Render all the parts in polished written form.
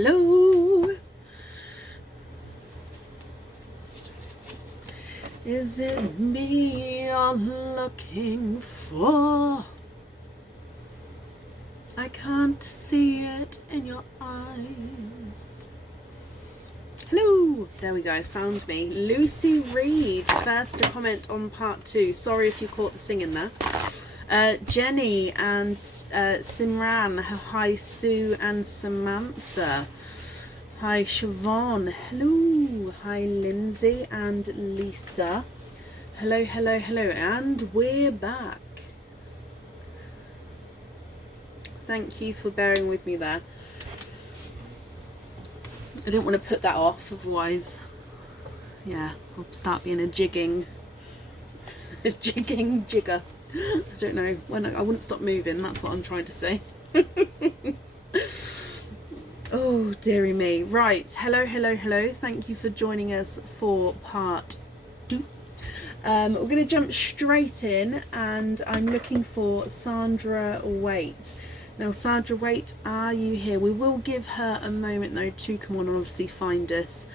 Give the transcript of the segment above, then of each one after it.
Hello. Is it me you're looking for? I can't see it in your eyes. Hello. There we go. Found me. Lucy Reed. First a comment on part 2. Sorry if you caught the singing there. Jenny and Simran. Hi Sue and Samantha. Hi Siobhan. Hello. Hi Lindsay and Lisa. Hello, hello, hello. And we're back. Thank you for bearing with me there. I didn't want to put that off, otherwise, yeah, I'll start being a jigging jigger. I don't know, when I wouldn't stop moving, that's what I'm trying to say. Oh, dearie me. Right, hello, hello, hello. Thank you for joining us for part 2. We're going to jump straight in, and I'm looking for Sandra Waite. Now, Sandra Waite, are you here? We will give her a moment though to come on and obviously find us.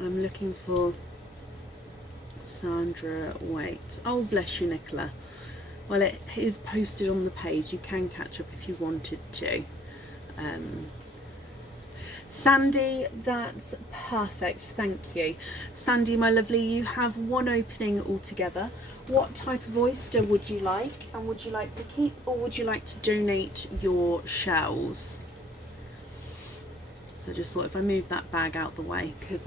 I'm looking for Sandra Waite. Oh, bless you, Nicola. Well, it is posted on the page. You can catch up if you wanted to. Sandy, that's perfect. Thank you. Sandy, my lovely, you have one opening altogether. What type of oyster would you like? And would you like to keep, or would you like to donate your shells? So I just thought if I move that bag out the way, because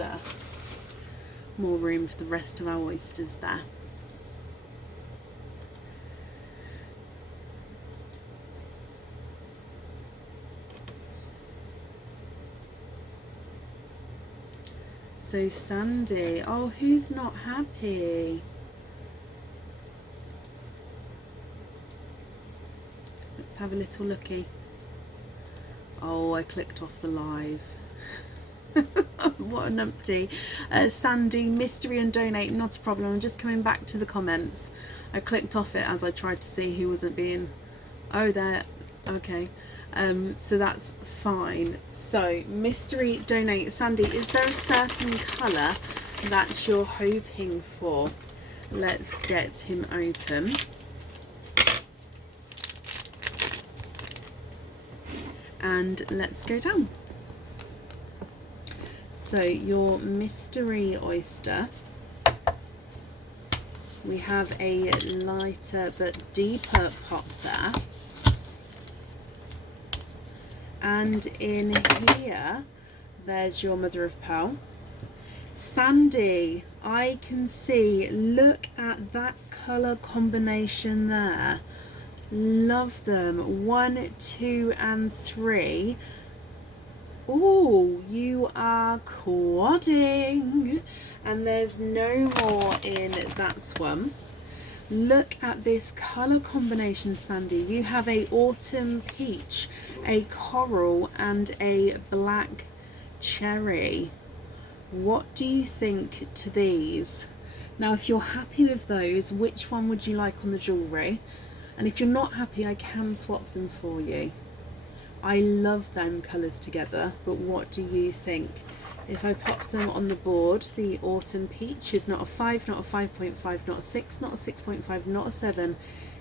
more room for the rest of our oysters there. So Sandy, oh, who's not happy? Let's have a little looky. Oh, I clicked off the live. What a numpty. Sandy, mystery and donate, not a problem. I'm just coming back to the comments. I clicked off it as I tried to see who wasn't being... Oh, there. Okay. So that's fine. So mystery, donate. Sandy, is there a certain colour that you're hoping for? Let's get him open. And let's go down. So your mystery oyster, we have a lighter but deeper pop there. And in here, there's your mother of pearl. Sandy, I can see, look at that colour combination there. Love them. 1, 2 and 3. Oh, you are quadding. And there's no more in that one. Look at this colour combination, Sandy. You have a autumn peach, a coral and a black cherry. What do you think to these? Now, if you're happy with those, which one would you like on the jewellery? And if you're not happy, I can swap them for you. I love them colours together, but what do you think? If I pop them on the board, the autumn peach is not a 5, not a 5.5, not a 6, not a 6.5, not a 7.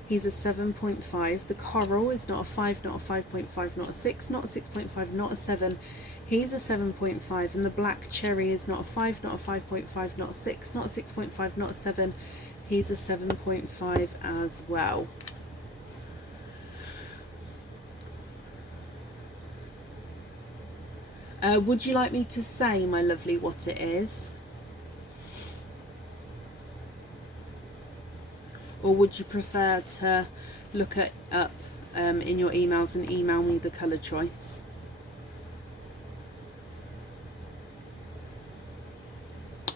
He's a 7.5. The coral is not a 5, not a 5.5, not a 6, not a 6.5, not a 7. He's a 7.5. And the black cherry is not a 5, not a 5.5, not a 6, not a 6.5, not a 7. He's a 7.5 as well. Would you like me to say, my lovely, what it is? Or would you prefer to look it up in your emails and email me the colour choice?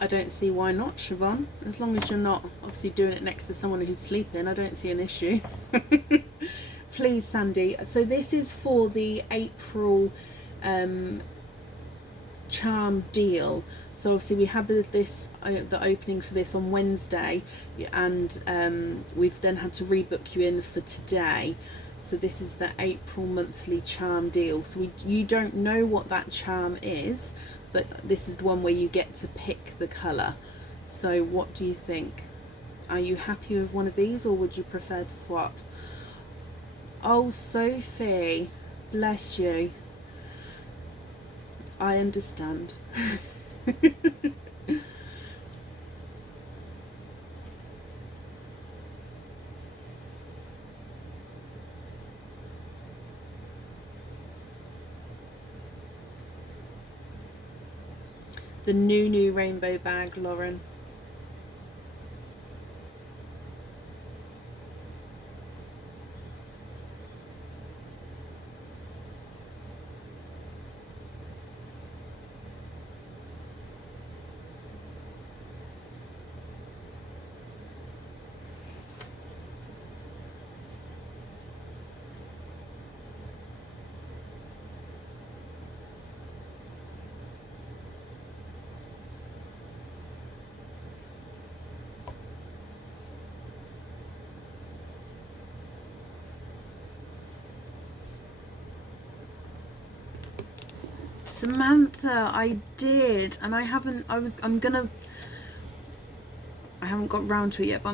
I don't see why not, Siobhan. As long as you're not obviously doing it next to someone who's sleeping, I don't see an issue. Please, Sandy. So this is for the April charm deal. So obviously we had the opening for this on Wednesday, and we've then had to rebook you in for today. So this is the April monthly charm deal. So you don't know what that charm is, but this is the one where you get to pick the colour. So what do you think? Are you happy with one of these, or would you prefer to swap? Oh, Sophie, bless you. I understand. The new rainbow bag, Lauren. Samantha, I did, and I haven't got round to it yet, but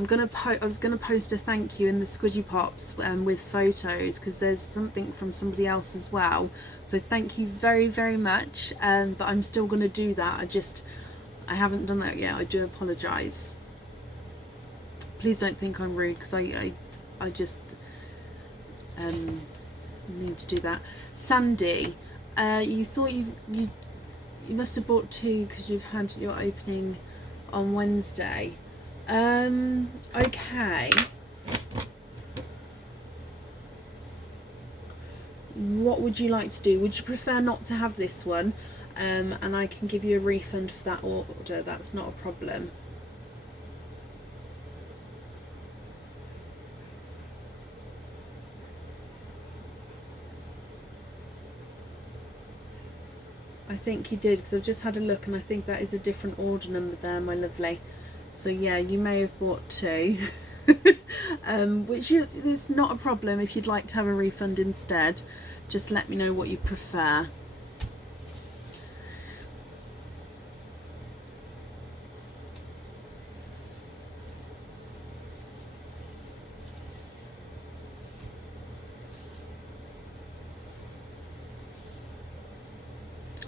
I was gonna post a thank you in the Squidgy Pops with photos, because there's something from somebody else as well. So thank you very, very much. But I'm still gonna do that. I haven't done that yet. I do apologise. Please don't think I'm rude, because I just need to do that. Sandy, you thought you must have bought 2 because you've had your opening on Wednesday. Okay. What would you like to do? Would you prefer not to have this one? And I can give you a refund for that order. That's not a problem. I think you did, because I've just had a look and I think that is a different order number there, my lovely. So yeah, you may have bought 2. Which is not a problem. If you'd like to have a refund instead, just let me know what you prefer.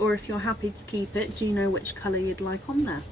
Or if you're happy to keep it, do you know which colour you'd like on there?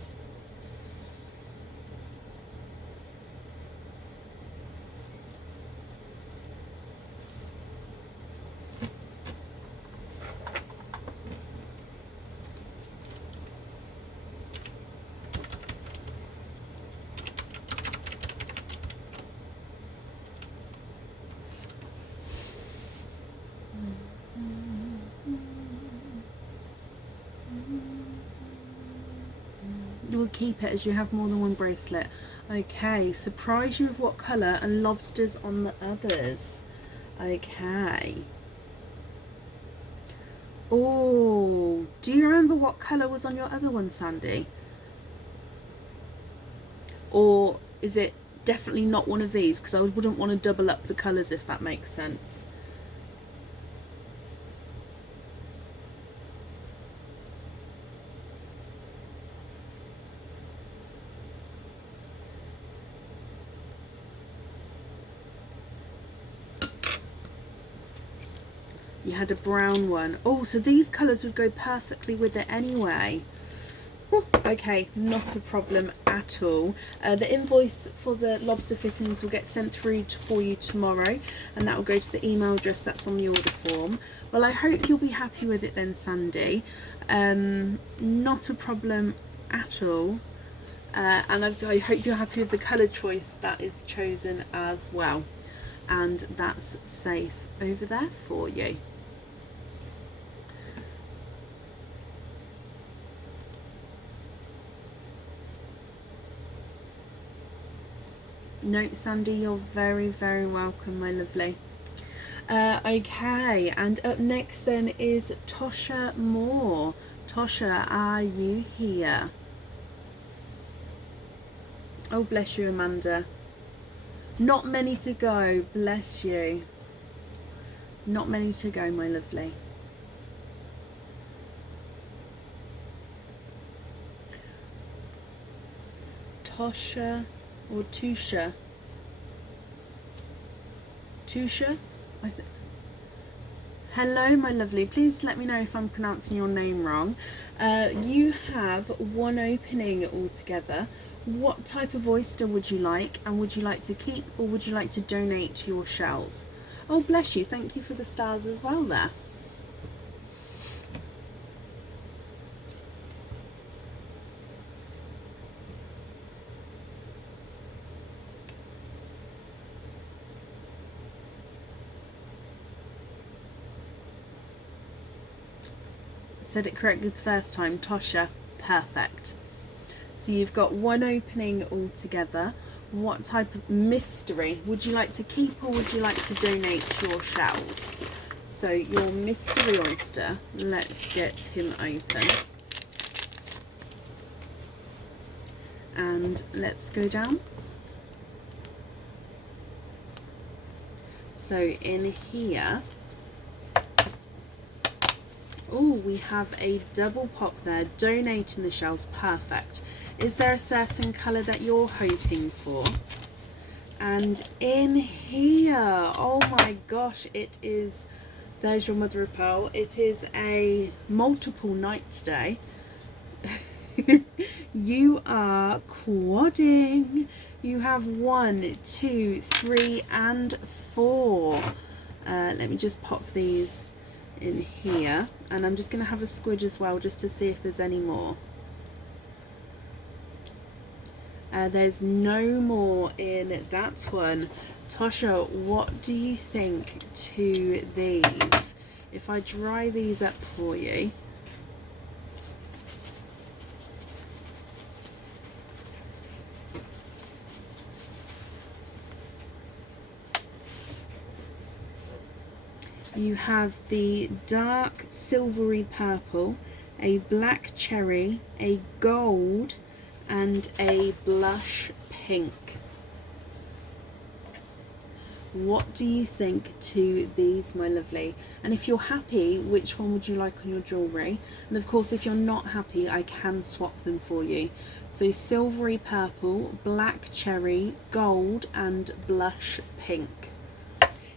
You will keep it as you have more than one bracelet. Okay, surprise you with what colour, and lobsters on the others. Okay. Oh, do you remember what colour was on your other one, Sandy? Or is it definitely not one of these? Because I wouldn't want to double up the colours, if that makes sense. You had a brown one. Oh, so these colours would go perfectly with it anyway. Okay, not a problem at all. The invoice for the lobster fittings will get sent through for you tomorrow, and that will go to the email address that's on the order form. Well, I hope you'll be happy with it then, Sandy. Not a problem at all. And I hope you're happy with the colour choice that is chosen as well. And that's safe over there for you. No, Sandy, you're very, very welcome, my lovely. Okay, and up next then is Tosha Moore. Tosha, are you here? Oh, bless you, Amanda. Not many to go, bless you. Not many to go, my lovely. Tosha or Tusha? Tusha? Hello, my lovely. Please let me know if I'm pronouncing your name wrong. You have one opening altogether. What type of oyster would you like? And would you like to keep or would you like to donate your shells? Oh, bless you. Thank you for the stars as well there. Said it correctly the first time, Tosha. Perfect. So you've got one opening altogether. What type of mystery would you like to keep or would you like to donate your shells? So your mystery oyster, let's get him open. And let's go down. So in here, oh, we have a double pop there, donating the shells. Perfect. Is there a certain colour that you're hoping for? And in here, oh my gosh, it is, there's your mother of pearl. It is a multiple night today. You are quadding. You have 1, 2, 3 and 4. Let me just pop these in here, and I'm just going to have a squidge as well just to see if there's any more. There's no more in that one. Tosha, what do you think to these? If I dry these up for you. You have the dark silvery purple, a black cherry, a gold, and a blush pink. What do you think to these, my lovely? And if you're happy, which one would you like on your jewellery? And of course, if you're not happy, I can swap them for you. So silvery purple, black cherry, gold, and blush pink.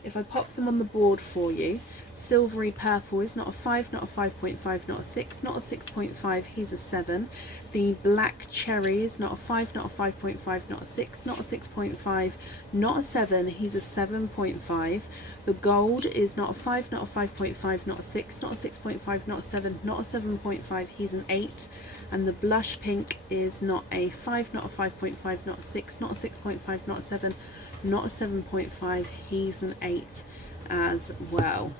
If I pop them on the board for you, silvery purple is not a 5, not a 5.5, not a 6, not a 6.5, he's a 7. The black cherry is not a 5, not a 5.5, not a 6, not a 6.5, not a 7, he's a 7.5. The gold is not a 5, not a 5.5, not a 6, not a 6.5, not a 7, not a 7.5, he's an 8. And the blush pink is not a 5, not a 5.5, not a 6, not a 6.5, not a 7, not a 7.5, he's an 8 as well.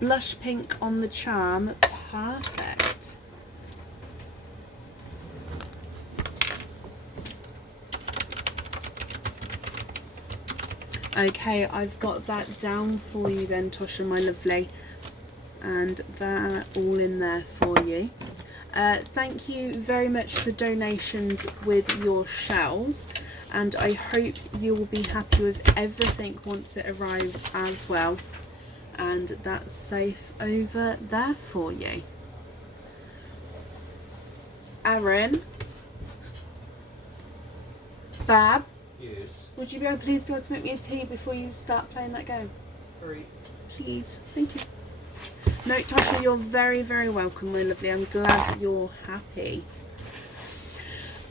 Blush pink on the charm, perfect. Okay, I've got that down for you then, Tosha, my lovely. And that all in there for you. Thank you very much for donations with your shells. And I hope you will be happy with everything once it arrives as well. And that's safe over there for you. Aaron, Bab, yes. Would you please be able to make me a tea before you start playing that game? Hurry. Please, thank you. No, Tasha, you're very, very welcome, my lovely. I'm glad you're happy.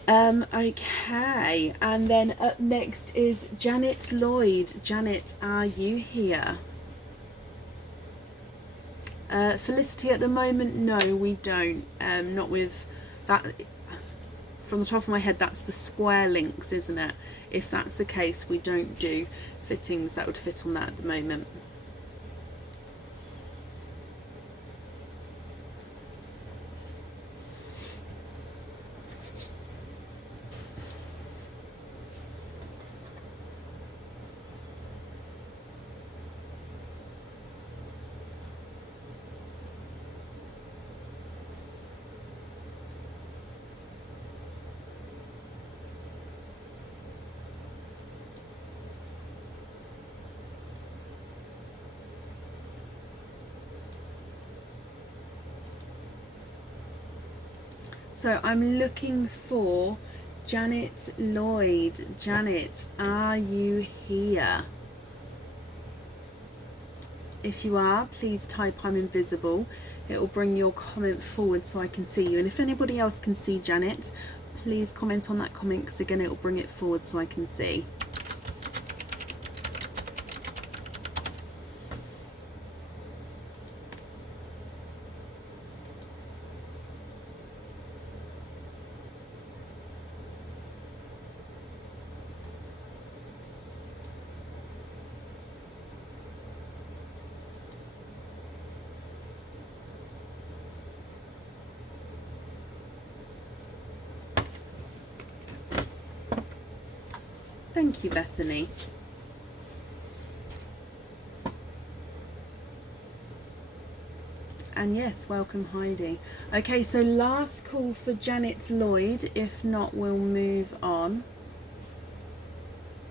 Okay, and then up next is Janet Lloyd. Janet, are you here? Felicity, at the moment, no, we don't. Not with that. From the top of my head, that's the square links, isn't it? If that's the case, we don't do fittings that would fit on that at the moment. So I'm looking for Janet Lloyd. Janet, are you here? If you are, please type I'm invisible. It will bring your comment forward so I can see you. And if anybody else can see Janet, please comment on that comment, because again it will bring it forward so I can see. Thank you, Bethany. And yes, welcome Heidi. Okay, so last call for Janet Lloyd. If not, we'll move on.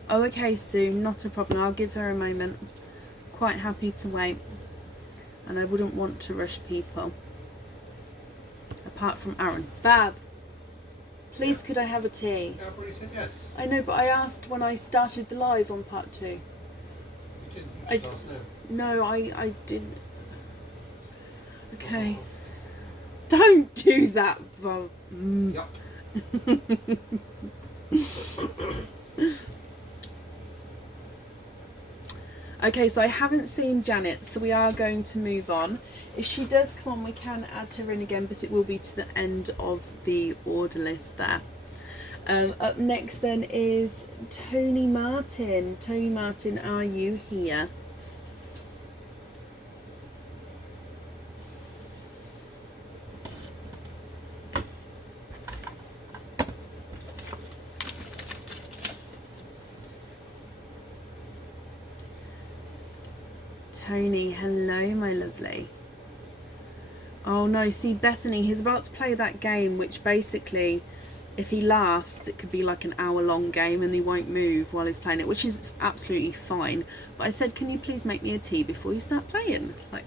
Oh, okay, Sue, not a problem. I'll give her a moment. Quite happy to wait. And I wouldn't want to rush people. Apart from Aaron. Bab, please, yeah. Could I have a tea? Yeah, I've already said yes. I know, but I asked when I started the live on part 2. You didn't. You just asked no. No, I didn't. Okay. Oh. Don't do that, Bob. Yep. Okay, so I haven't seen Janet, so we are going to move on. If she does come on, we can add her in again, but it will be to the end of the order list there. Up next then is Tony Martin. Tony Martin, are you here? Tony, hello my lovely. Oh no, see Bethany, he's about to play that game which basically, if he lasts, it could be like an hour-long game and he won't move while he's playing it, which is absolutely fine. But I said, can you please make me a tea before you start playing? Like,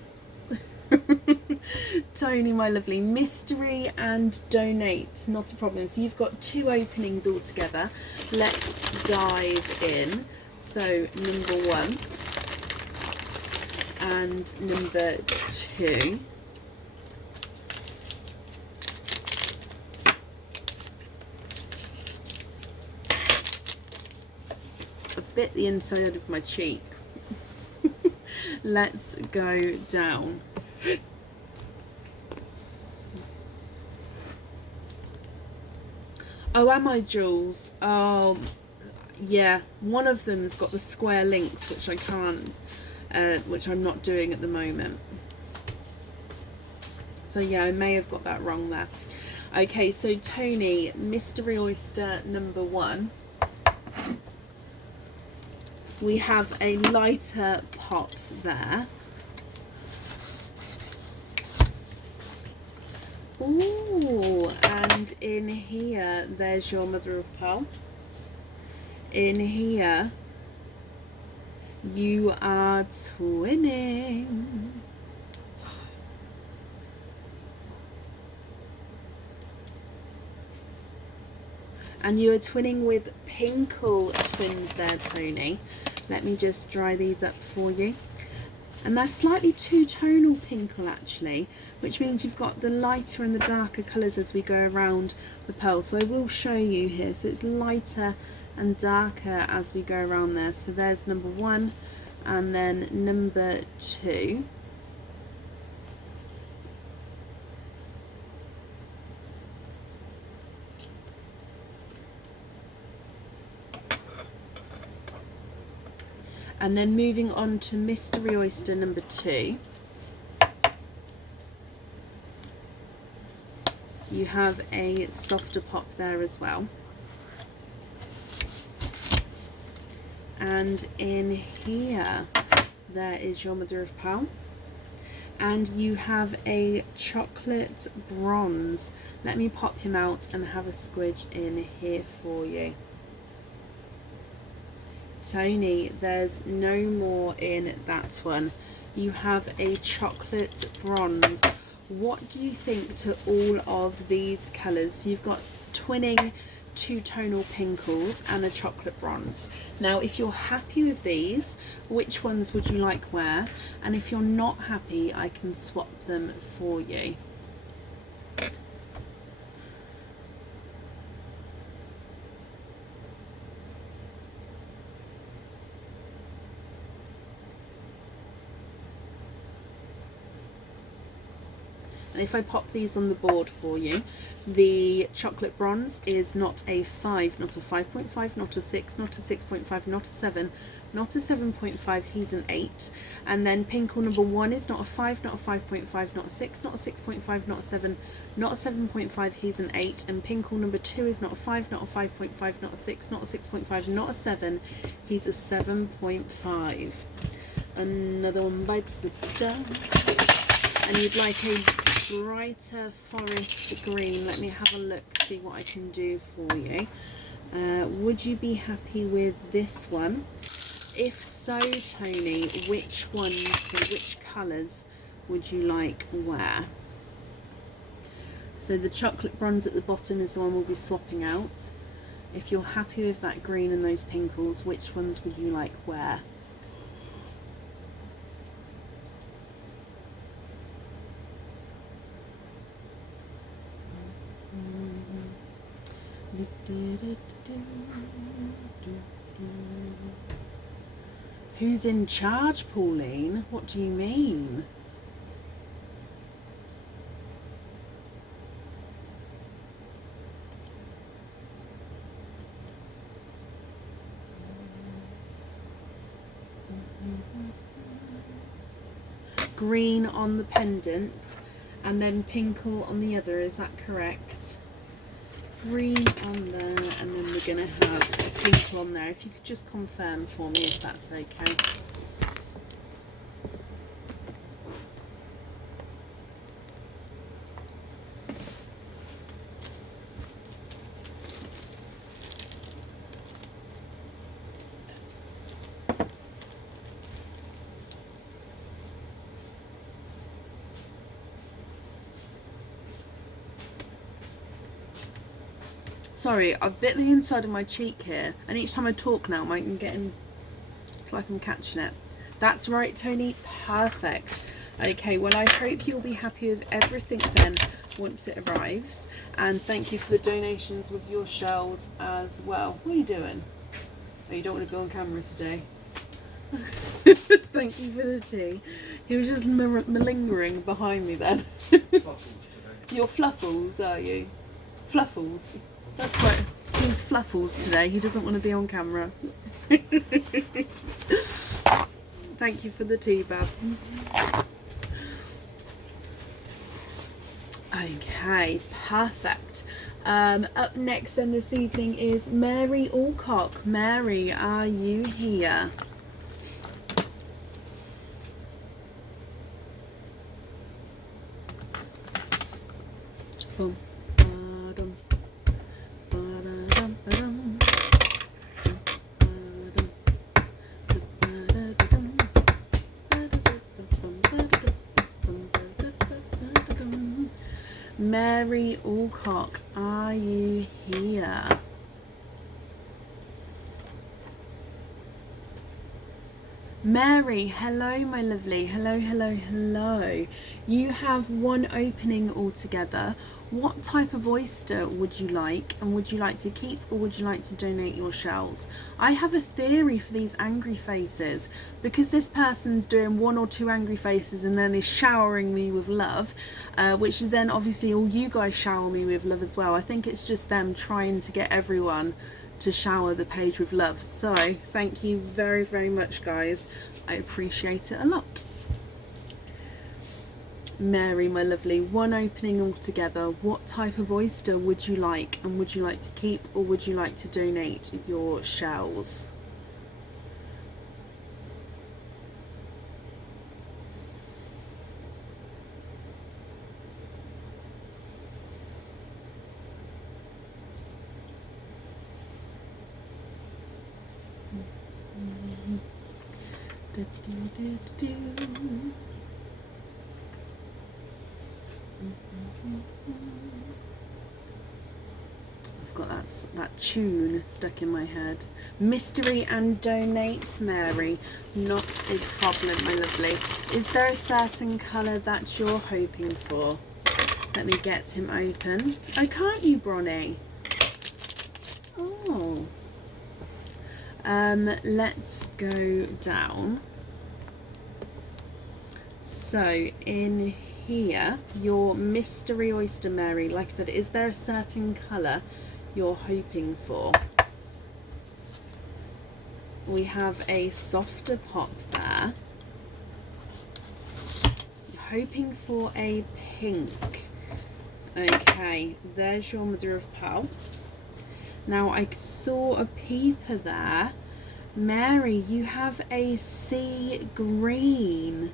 Tony, my lovely, mystery and donate, not a problem. So you've got 2 openings altogether. Let's dive in. So number 1 and number 2. I've bit the inside of my cheek. Let's go down. Oh, am I, Jules? Yeah, one of them's got the square links, which I can't, which I'm not doing at the moment. So yeah, I may have got that wrong there. Okay, so Tony, mystery oyster number 1. We have a lighter pop there. Ooh, and in here, there's your mother of pearl. In here, you are twinning. And you are twinning with Pinkle twins there, Tony. Let me just dry these up for you. And they're slightly two-tonal Pinkle actually, which means you've got the lighter and the darker colours as we go around the pearl. So I will show you here. So it's lighter and darker as we go around there. So there's number 1 and then number 2. And then moving on to mystery oyster number 2. You have a softer pop there as well. And in here, there is your mother of pearl. And you have a chocolate bronze. Let me pop him out and have a squidge in here for you. Tony, there's no more in that one. You have a chocolate bronze. What do you think to all of these colours? So you've got twinning two-tonal pinkles and a chocolate bronze. Now, if you're happy with these, which ones would you like where? And if you're not happy, I can swap them for you. And if I pop these on the board for you, the chocolate bronze is not a 5, not a 5.5, not a 6, not a 6.5, not a 7, not a 7.5, he's an 8. And then pinkle number 1 is not a 5, not a 5.5, not a 6, not a 6.5, not a 7, not a 7.5, he's an 8. And pinkle number 2 is not a 5, not a 5.5, not a 6, not a 6.5, not a 7, he's a 7.5. Another one bites the dust. And you'd like a brighter forest green. Let me have a look, see what I can do for you. Would you be happy with this one? If so, Tony, which ones, so which colours would you like where? So the chocolate bronze at the bottom is the one we'll be swapping out. If you're happy with that green and those pinkles, which ones would you like where? Who's in charge, Pauline? What do you mean? Green on the pendant and then pinkle on the other, is that correct? Green on there, and then we're going to have a pink on there. If you could just confirm for me if that's okay. Sorry, I've bit the inside of my cheek here, and each time I talk now, I'm getting, it's like I'm catching it. That's right, Tony, perfect. Okay, well, I hope you'll be happy with everything then once it arrives, and thank you for the donations with your shells as well. What are you doing? Oh, you don't want to be on camera today. Thank you for the tea. He was just malingering behind me then. Fluffles today. You're fluffles, are you? Fluffles. That's right. He's fluffles today. He doesn't want to be on camera. Thank you for the tea, Bab. Okay, perfect. Up next then this evening is Mary Alcock. Mary, are you here? Boom. Mary Alcock, are you here? Mary, hello my lovely, hello, hello, hello. You have one opening altogether. What type of oyster would you like, and would you like to keep or would you like to donate your shells? I have a theory for these angry faces, because this person's doing 1 or 2 angry faces and then is showering me with love, which is then obviously all you guys shower me with love as well. I think it's just them trying to get everyone to shower the page with love. So thank you very, very much, guys. I appreciate it a lot. Mary, my lovely, one opening altogether. What type of oyster would you like, and would you like to keep or would you like to donate your shells? I've got that tune stuck in my head. Mystery and donate, Mary. Not a problem, my lovely. Is there a certain colour that you're hoping for? Let me get him open. Oh, can't you, Bronnie? Oh. Let's go down. So in here, your mystery oyster, Mary, like I said, is there a certain colour you're hoping for? We have a softer pop there. Hoping for a pink. Okay, there's your mother of pearl. Now I saw a peeper there. Mary, you have a sea green.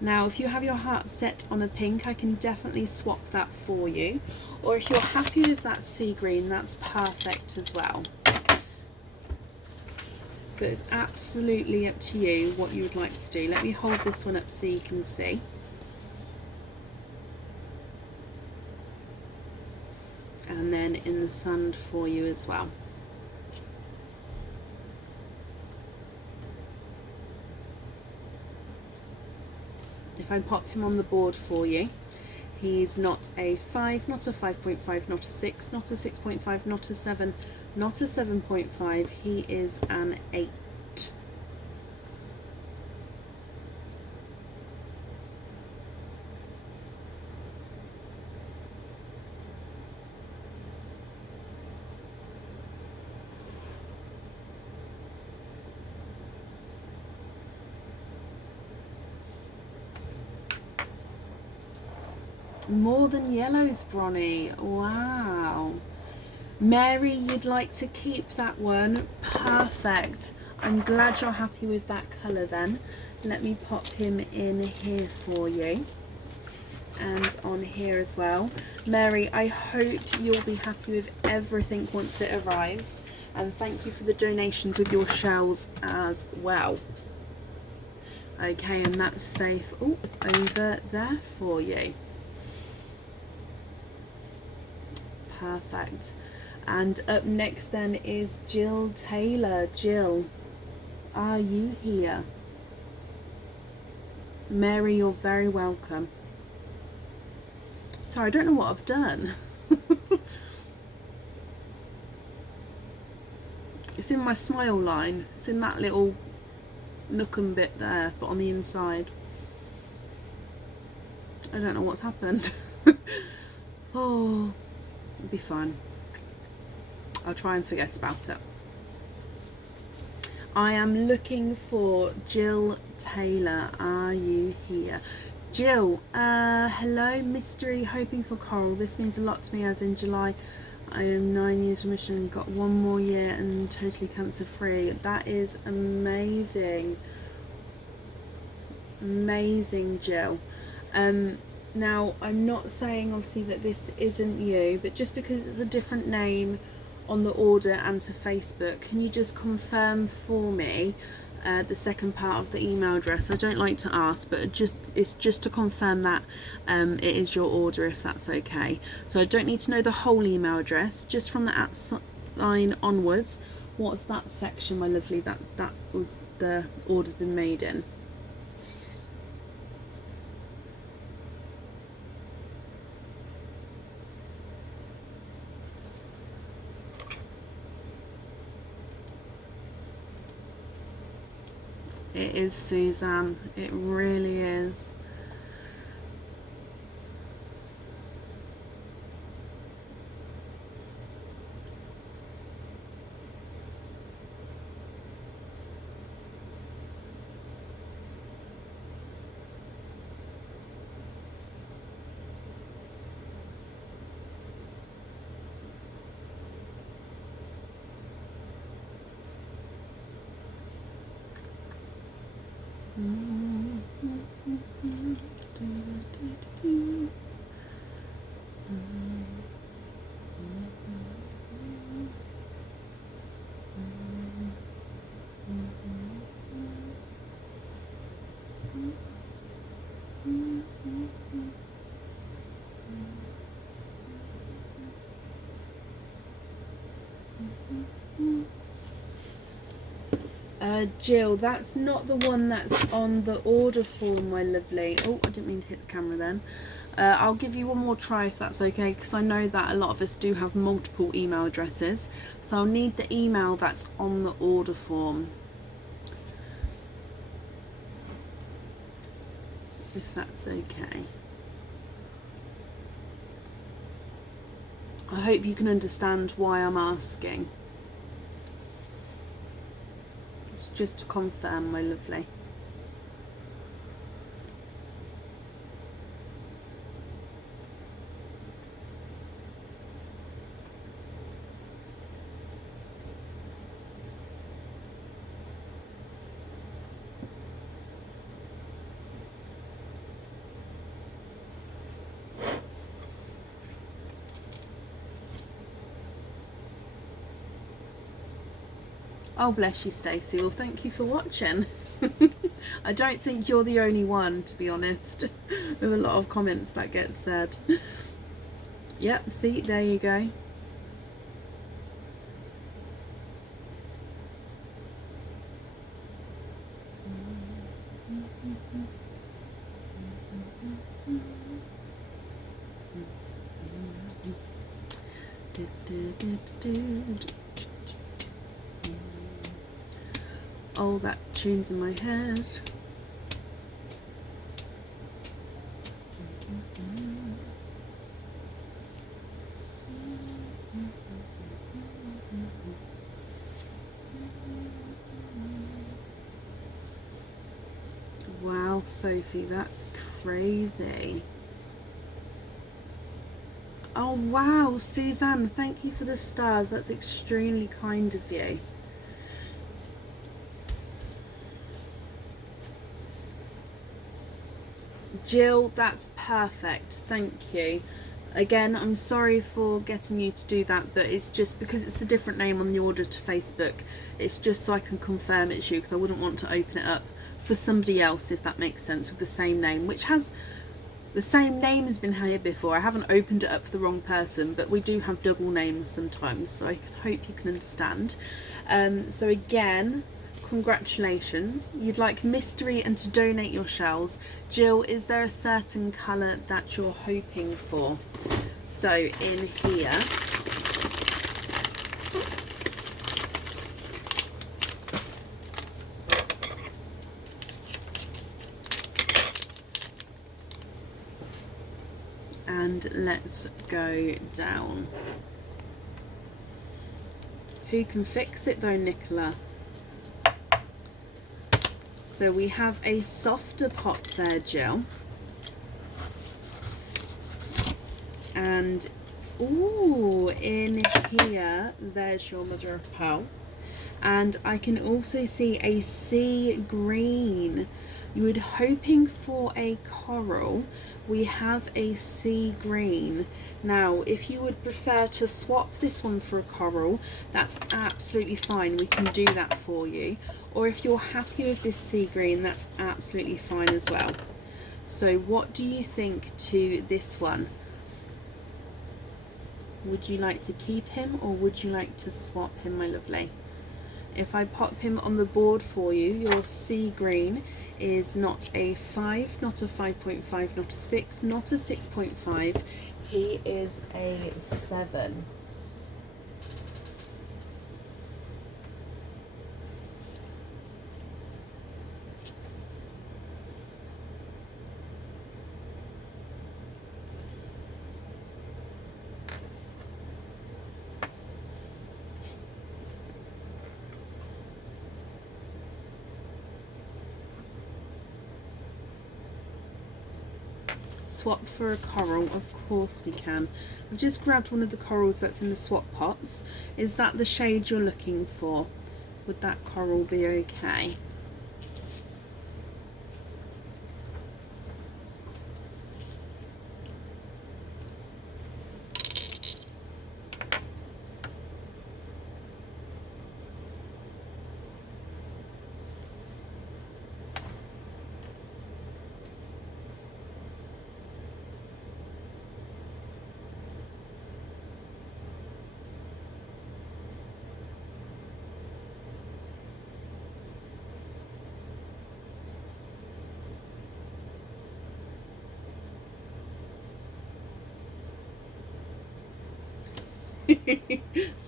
Now if you have your heart set on a pink, I can definitely swap that for you. Or if you're happy with that sea green, that's perfect as well. So it's absolutely up to you what you would like to do. Let me hold this one up so you can see. And then in the sand for you as well. If I pop him on the board for you, he's not a 5, not a 5.5, not a 6, not a 6.5, not a 7, not a 7.5, he is an 8. More than yellows, Bronnie. Wow. Mary, you'd like to keep that one. Perfect. I'm glad you're happy with that colour then. Let me pop him in here for you. And on here as well. Mary, I hope you'll be happy with everything once it arrives. And thank you for the donations with your shells as well. Okay, and that's safe over there for you. Perfect. And up next then is Jill Taylor. Jill, are you here? Mary, you're very welcome. Sorry, I don't know what I've done. It's in my smile line. It's in that little nookum bit there, but on the inside. I don't know what's happened. Oh, it'll be fine. I'll try and forget about it. I am looking for Jill Taylor. Are you here? Jill, hello, mystery, hoping for coral. This means a lot to me, as in July I am 9 years remission, got 1 more year and totally cancer free. That is amazing. Amazing, Jill. Now I'm not saying obviously that this isn't you, but just because it's a different name on the order and to Facebook, can you just confirm for me the second part of the email address? I don't like to ask, but it's just to confirm that it is your order, if that's okay. So I don't need to know the whole email address, just from the @ sign onwards. What's that section, my lovely, that was the order's been made in? It is Suzanne, it really is. Jill, that's not the one that's on the order form, my lovely. Oh, I didn't mean to hit the camera then. I'll give you one more try if that's okay, because I know that a lot of us do have multiple email addresses. So I'll need the email that's on the order form, if that's okay. I hope you can understand why I'm asking. It's just to confirm, my lovely. Oh, bless you, Stacey. Well, thank you for watching. I don't think you're the only one, to be honest, with a lot of comments that get said. Yep, see, there you go. Oh, that tune's in my head. Wow, Sophie, that's crazy. Oh wow, Suzanne, thank you for the stars. That's extremely kind of you. Jill, that's perfect. Thank you. Again, I'm sorry for getting you to do that, but it's just because it's a different name on the order to Facebook. It's just so I can confirm it's you, because I wouldn't want to open it up for somebody else, if that makes sense, with the same name, which has the same name has been here before. I haven't opened it up for the wrong person, but we do have double names sometimes, so I hope you can understand. So again, congratulations. You'd like mystery and to donate your shells. Jill, is there a certain colour that you're hoping for? So in here, and let's go down. Who can fix it though, Nicola? So we have a softer pot there, Jill. And ooh, in here, there's your mother of pearl. And I can also see a sea green. You were hoping for a coral. We have a sea green. Now, if you would prefer to swap this one for a coral, that's absolutely fine. We can do that for you. Or if you're happy with this sea green, that's absolutely fine as well. So what do you think to this one? Would you like to keep him, or would you like to swap him, my lovely? If I pop him on the board for you, your sea green is not a 5, not a 5.5, not a 6, not a 6.5. He is a 7. Swap for a coral, of course we can. I've just grabbed one of the corals that's in the swap pots. Is that the shade you're looking for? Would that coral be okay?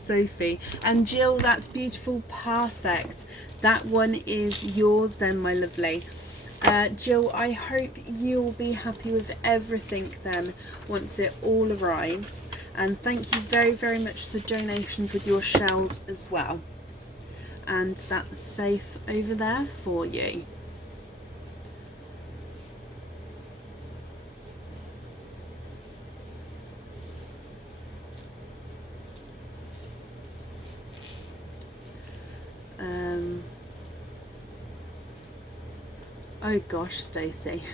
Sophie. And Jill, that's beautiful. Perfect. That one is yours then, my lovely. Jill, I hope you'll be happy with everything then once it all arrives. And thank you very, very much for the donations with your shells as well. And that's safe over there for you. Oh gosh, Stacey.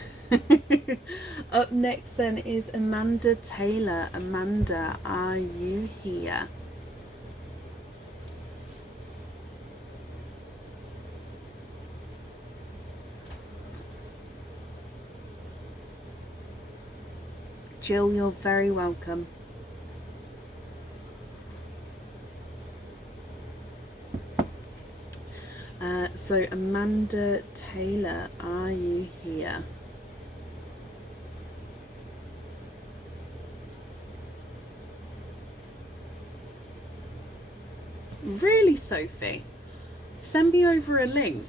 Up next then is Amanda Taylor. Amanda, are you here? Jill, you're very welcome. So Amanda Taylor, are you here? Really, Sophie? Send me over a link.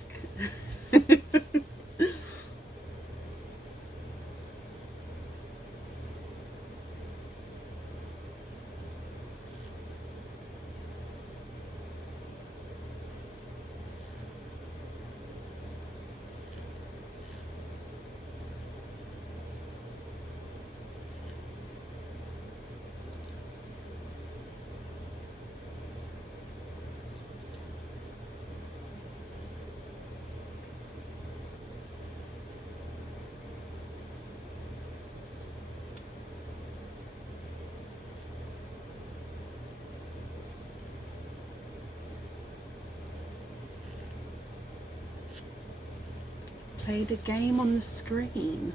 Played a game on the screen.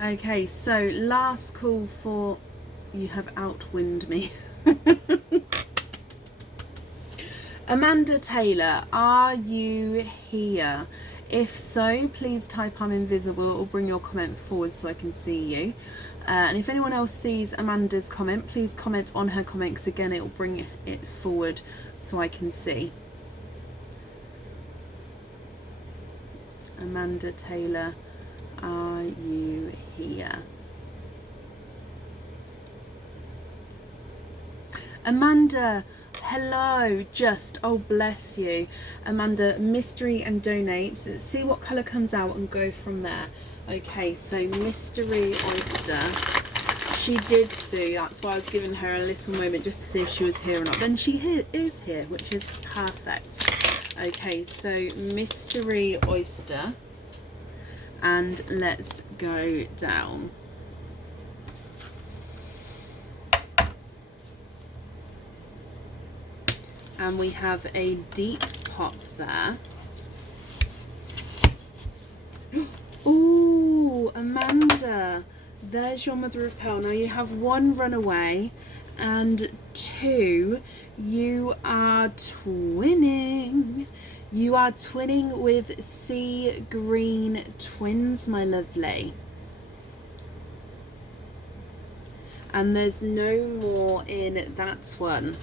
Okay, so last call for... You have outwind me. Amanda Taylor, are you here? If so, please type I'm invisible or bring your comment forward so I can see you. And if anyone else sees Amanda's comment, please comment on her comment, because again it will bring it forward so I can see. Amanda Taylor, are you here? Amanda, hello. Just, oh bless you. Amanda, mystery and donate. See what colour comes out and go from there. Okay, so mystery oyster. She did sue, that's why I was giving her a little moment just to see if she was here or not. Then she is here, which is perfect. Okay, so mystery oyster. And let's go down. And we have a deep pop there. Ooh, Amanda, there's your mother of pearl. Now you have 1 runaway and 2, you are twinning. You are twinning with sea green twins, my lovely. And there's no more in that one.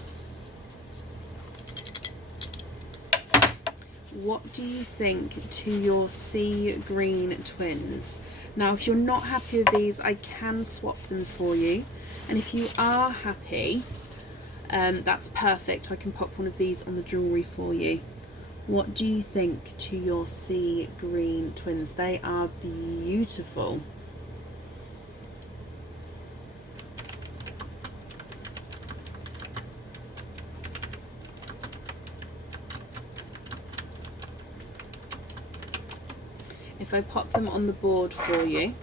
What do you think to your sea green twins? Now, if you're not happy with these, I can swap them for you. And if you are happy, that's perfect. I can pop one of these on the jewellery for you. What do you think to your sea green twins? They are beautiful. If I pop them on the board for you,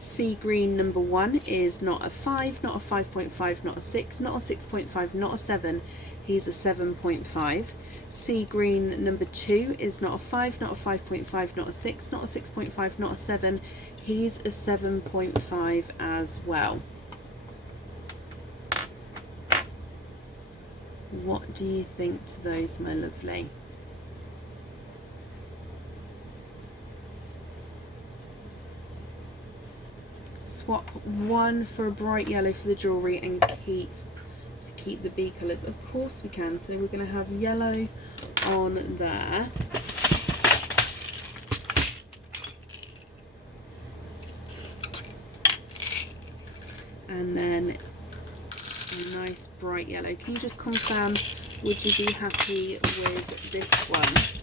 sea green number 1 is not a 5, not a 5.5, not a 6, not a 6.5, not a 7. He's a 7.5. Sea green number 2 is not a 5, not a 5.5, not a 6, not a 6.5, not a 7. He's a 7.5 as well. What do you think to those, my lovely? Swap 1 for a bright yellow for the jewellery and keep the bee colours. Of course we can. So we're going to have yellow on there. And then a nice bright yellow. Can you just confirm, would you be happy with this one?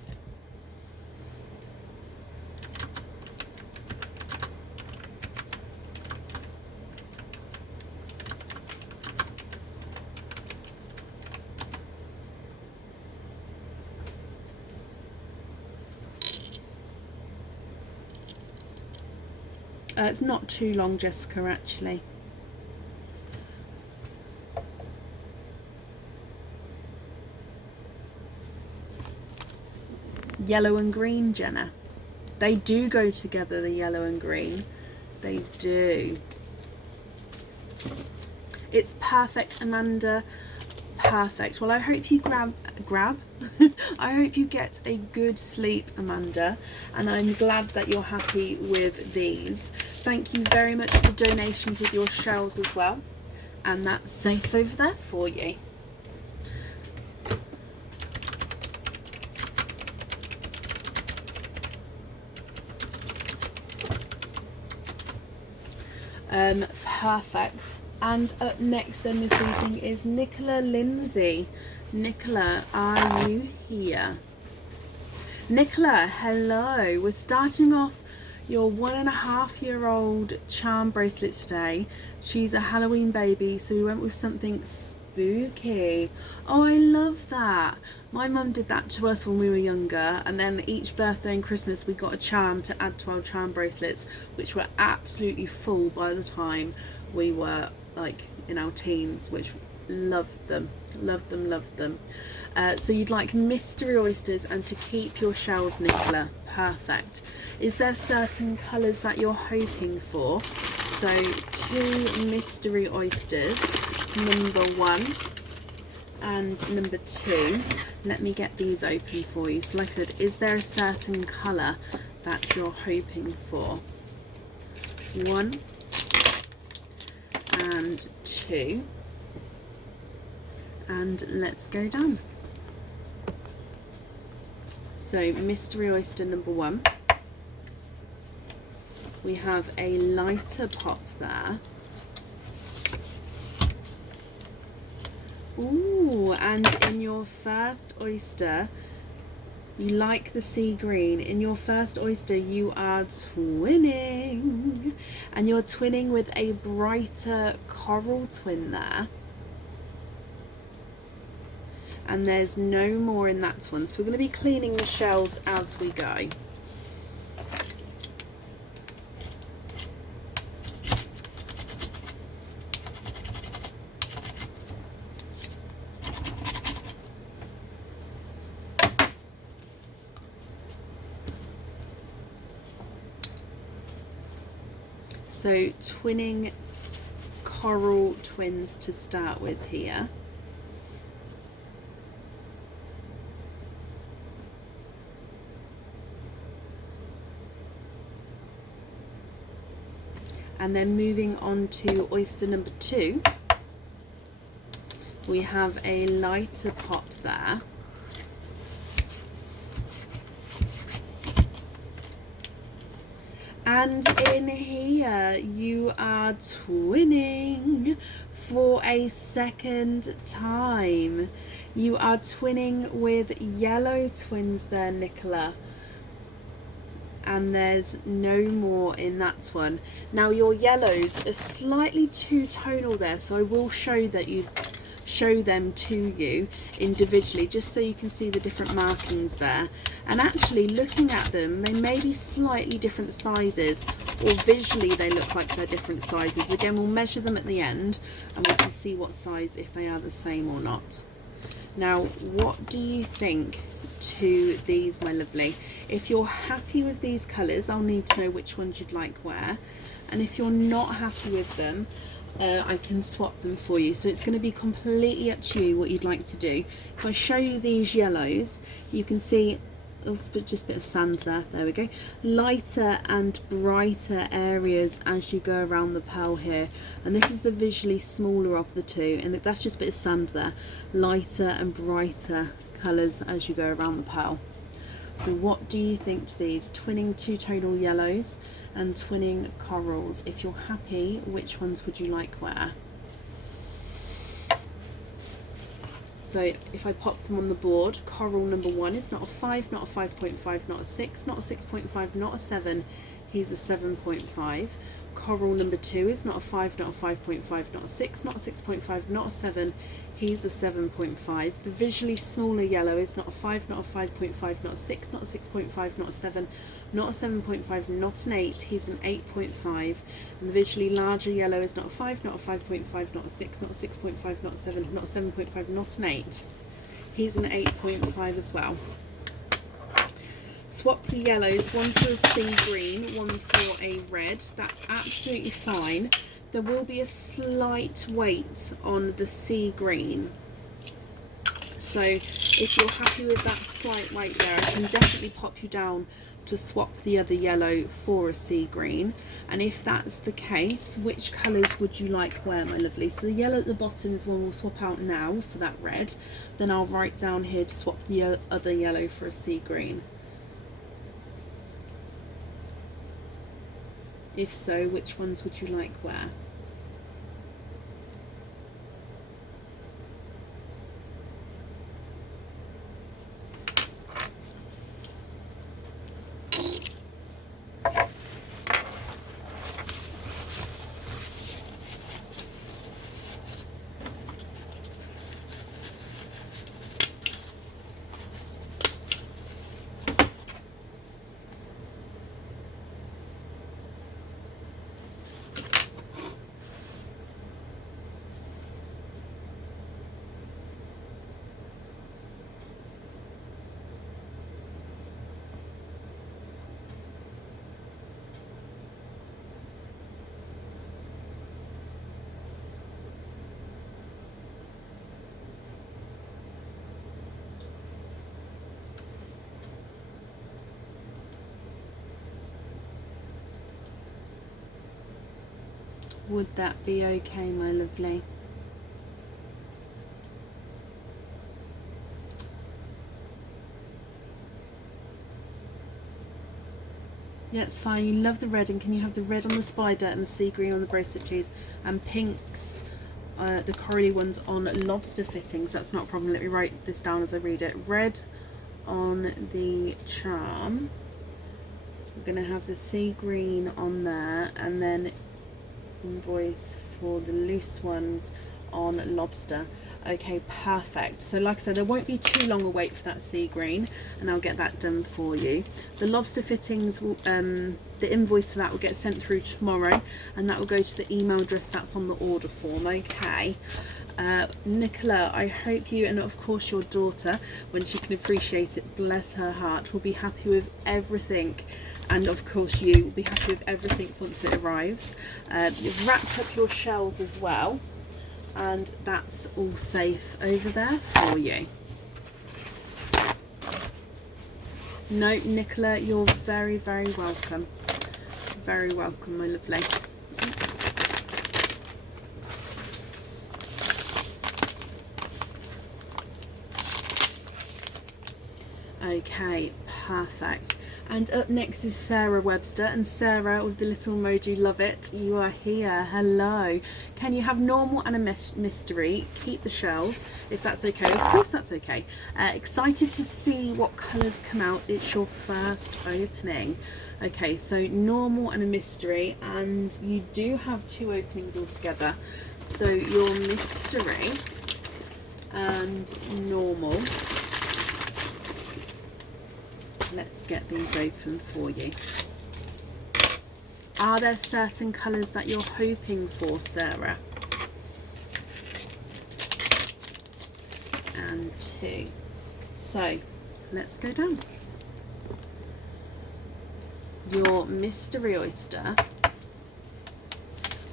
It's not too long, Jessica, actually. Yellow and green, Jenna. They do go together, the yellow and green. They do. It's perfect, Amanda. Perfect. Well, I hope you grab I hope you get a good sleep, Amanda, and I'm glad that you're happy with these. Thank you very much for the donations with your shells as well, and that's safe over there for you. Perfect. And up next then this evening is Nicola Lindsey. Nicola, are you here? Nicola, hello. We're starting off your 1.5-year-old charm bracelet today. She's a Halloween baby, so we went with something spooky. Oh, I love that. My mum did that to us when we were younger, and then each birthday and Christmas we got a charm to add to our charm bracelets, which were absolutely full by the time we were like in our teens, which loved them. So you'd like mystery oysters and to keep your shells, Nicola. Perfect. Is there certain colours that you're hoping for? So 2 mystery oysters, number 1 and number 2. Let me get these open for you. So like I said, is there a certain colour that you're hoping for? 1 and 2. And let's go down. So mystery oyster number 1. We have a lighter pop there. Ooh, and in your first oyster, you like the sea green. In your first oyster, you are twinning. And you're twinning with a brighter coral twin there. And there's no more in that one. So we're going to be cleaning the shells as we go. So twinning coral twins to start with here. And then moving on to oyster number 2, we have a lighter pop there. And in here you are twinning for a second time. You are twinning with yellow twins there, Nicola. And there's no more in that one. Now your yellows are slightly two tonal there, so I will show them to you individually just so you can see the different markings there. And actually looking at them, they may be slightly different sizes, or visually they look like they're different sizes. Again, we'll measure them at the end and we can see what size, if they are the same or not. Now, what do you think to these, my lovely? If you're happy with these colours, I'll need to know which ones you'd like where, and if you're not happy with them, I can swap them for you. So it's going to be completely up to you what you'd like to do. If I show you these yellows, you can see just a bit of sand there we go, lighter and brighter areas as you go around the pearl here, and this is the visually smaller of the two, and that's just a bit of sand there, lighter and brighter colours as you go around the pearl. So what do you think to these? Twinning two tonal yellows and twinning corals. If you're happy, which ones would you like where? So if I pop them on the board, coral number 1 is not a 5, not a 5.5, not a 6, not a 6.5, not a 7. He's a 7.5. Coral number 2 is not a 5, not a 5.5, not a 6, not a 6.5, not a 7. He's a 7.5. The visually smaller yellow is not a 5, not a 5.5, not a 6, not a 6.5, not a 7, not a 7.5, not an 8. He's an 8.5. And the visually larger yellow is not a 5, not a 5.5, not a 6, not a 6.5, not a 7, not a 7.5, not an 8. He's an 8.5 as well. Swap the yellows, one for a sea green, one for a red. That's absolutely fine. There will be a slight weight on the sea green. So if you're happy with that slight weight there, I can definitely pop you down to swap the other yellow for a sea green. And if that's the case, which colours would you like where, my lovely? So the yellow at the bottom is one we'll swap out now for that red. Then I'll write down here to swap the other yellow for a sea green. If so, which ones would you like where? Would that be okay, my lovely? Yeah, it's fine. You love the red, and can you have the red on the spider and the sea green on the bracelet, please? And pinks, the corally ones on lobster fittings. That's not a problem. Let me write this down as I read it. Red on the charm. We're going to have the sea green on there, and then invoice for the loose ones on lobster. Okay, perfect. So like I said, there won't be too long a wait for that sea green, and I'll get that done for you. The lobster fittings will, the invoice for that will get sent through tomorrow, and that will go to the email address that's on the order form. Okay. Nicola, I hope you, and of course your daughter, when she can appreciate it, bless her heart, will be happy with everything. And of course you will be happy with everything once it arrives. You've wrapped up your shells as well, and that's all safe over there for you. No, Nicola, you're very, very welcome. Very welcome, my lovely. Okay, perfect. And up next is Sarah Webster, and Sarah with the little emoji, love it, you are here, hello. Can you have normal and a mystery? Keep the shells, if that's okay. Of course that's okay. Excited to see what colours come out. It's your first opening. Okay, so normal and a mystery, and you do have 2 openings altogether. So your mystery and normal. Let's get these open for you. Are there certain colours that you're hoping for, Sarah? And 2. So let's go down. Your mystery oyster,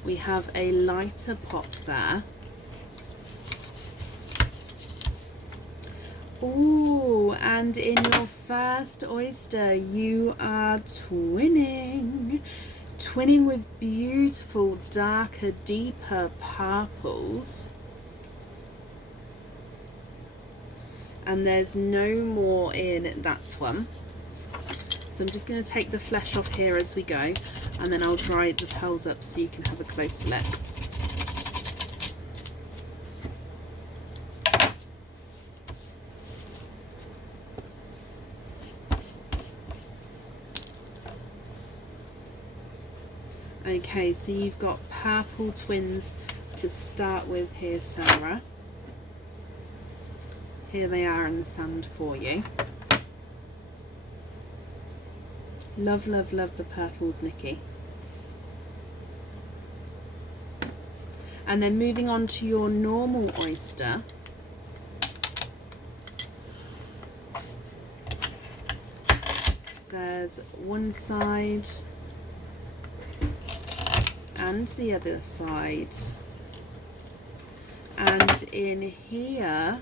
we have a lighter pop there. Ooh, and in your first oyster, you are twinning with beautiful, darker, deeper purples. And there's no more in that one. So I'm just going to take the flesh off here as we go, and then I'll dry the pearls up so you can have a closer look. Okay, so you've got purple twins to start with here, Sarah. Here they are in the sand for you. Love, love, love the purples, Nikki. And then moving on to your normal oyster. There's one side and the other side, and in here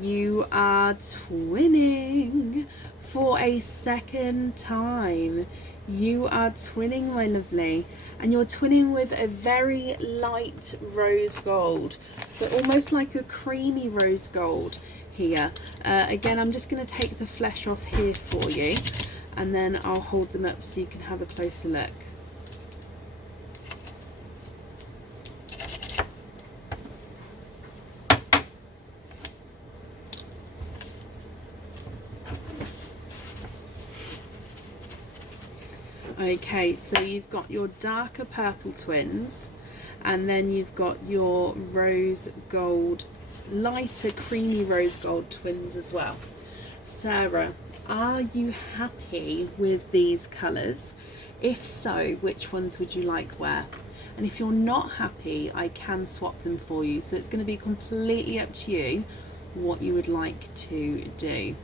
you are twinning for a second time. You are twinning, my lovely, and you're twinning with a very light rose gold, so almost like a creamy rose gold here. Again, I'm just going to take the flesh off here for you, and then I'll hold them up so you can have a closer look. Okay, so you've got your darker purple twins, and then you've got your rose gold, lighter creamy rose gold twins as well. Sarah, are you happy with these colours? If so, which ones would you like where? And if you're not happy, I can swap them for you. So it's going to be completely up to you what you would like to do.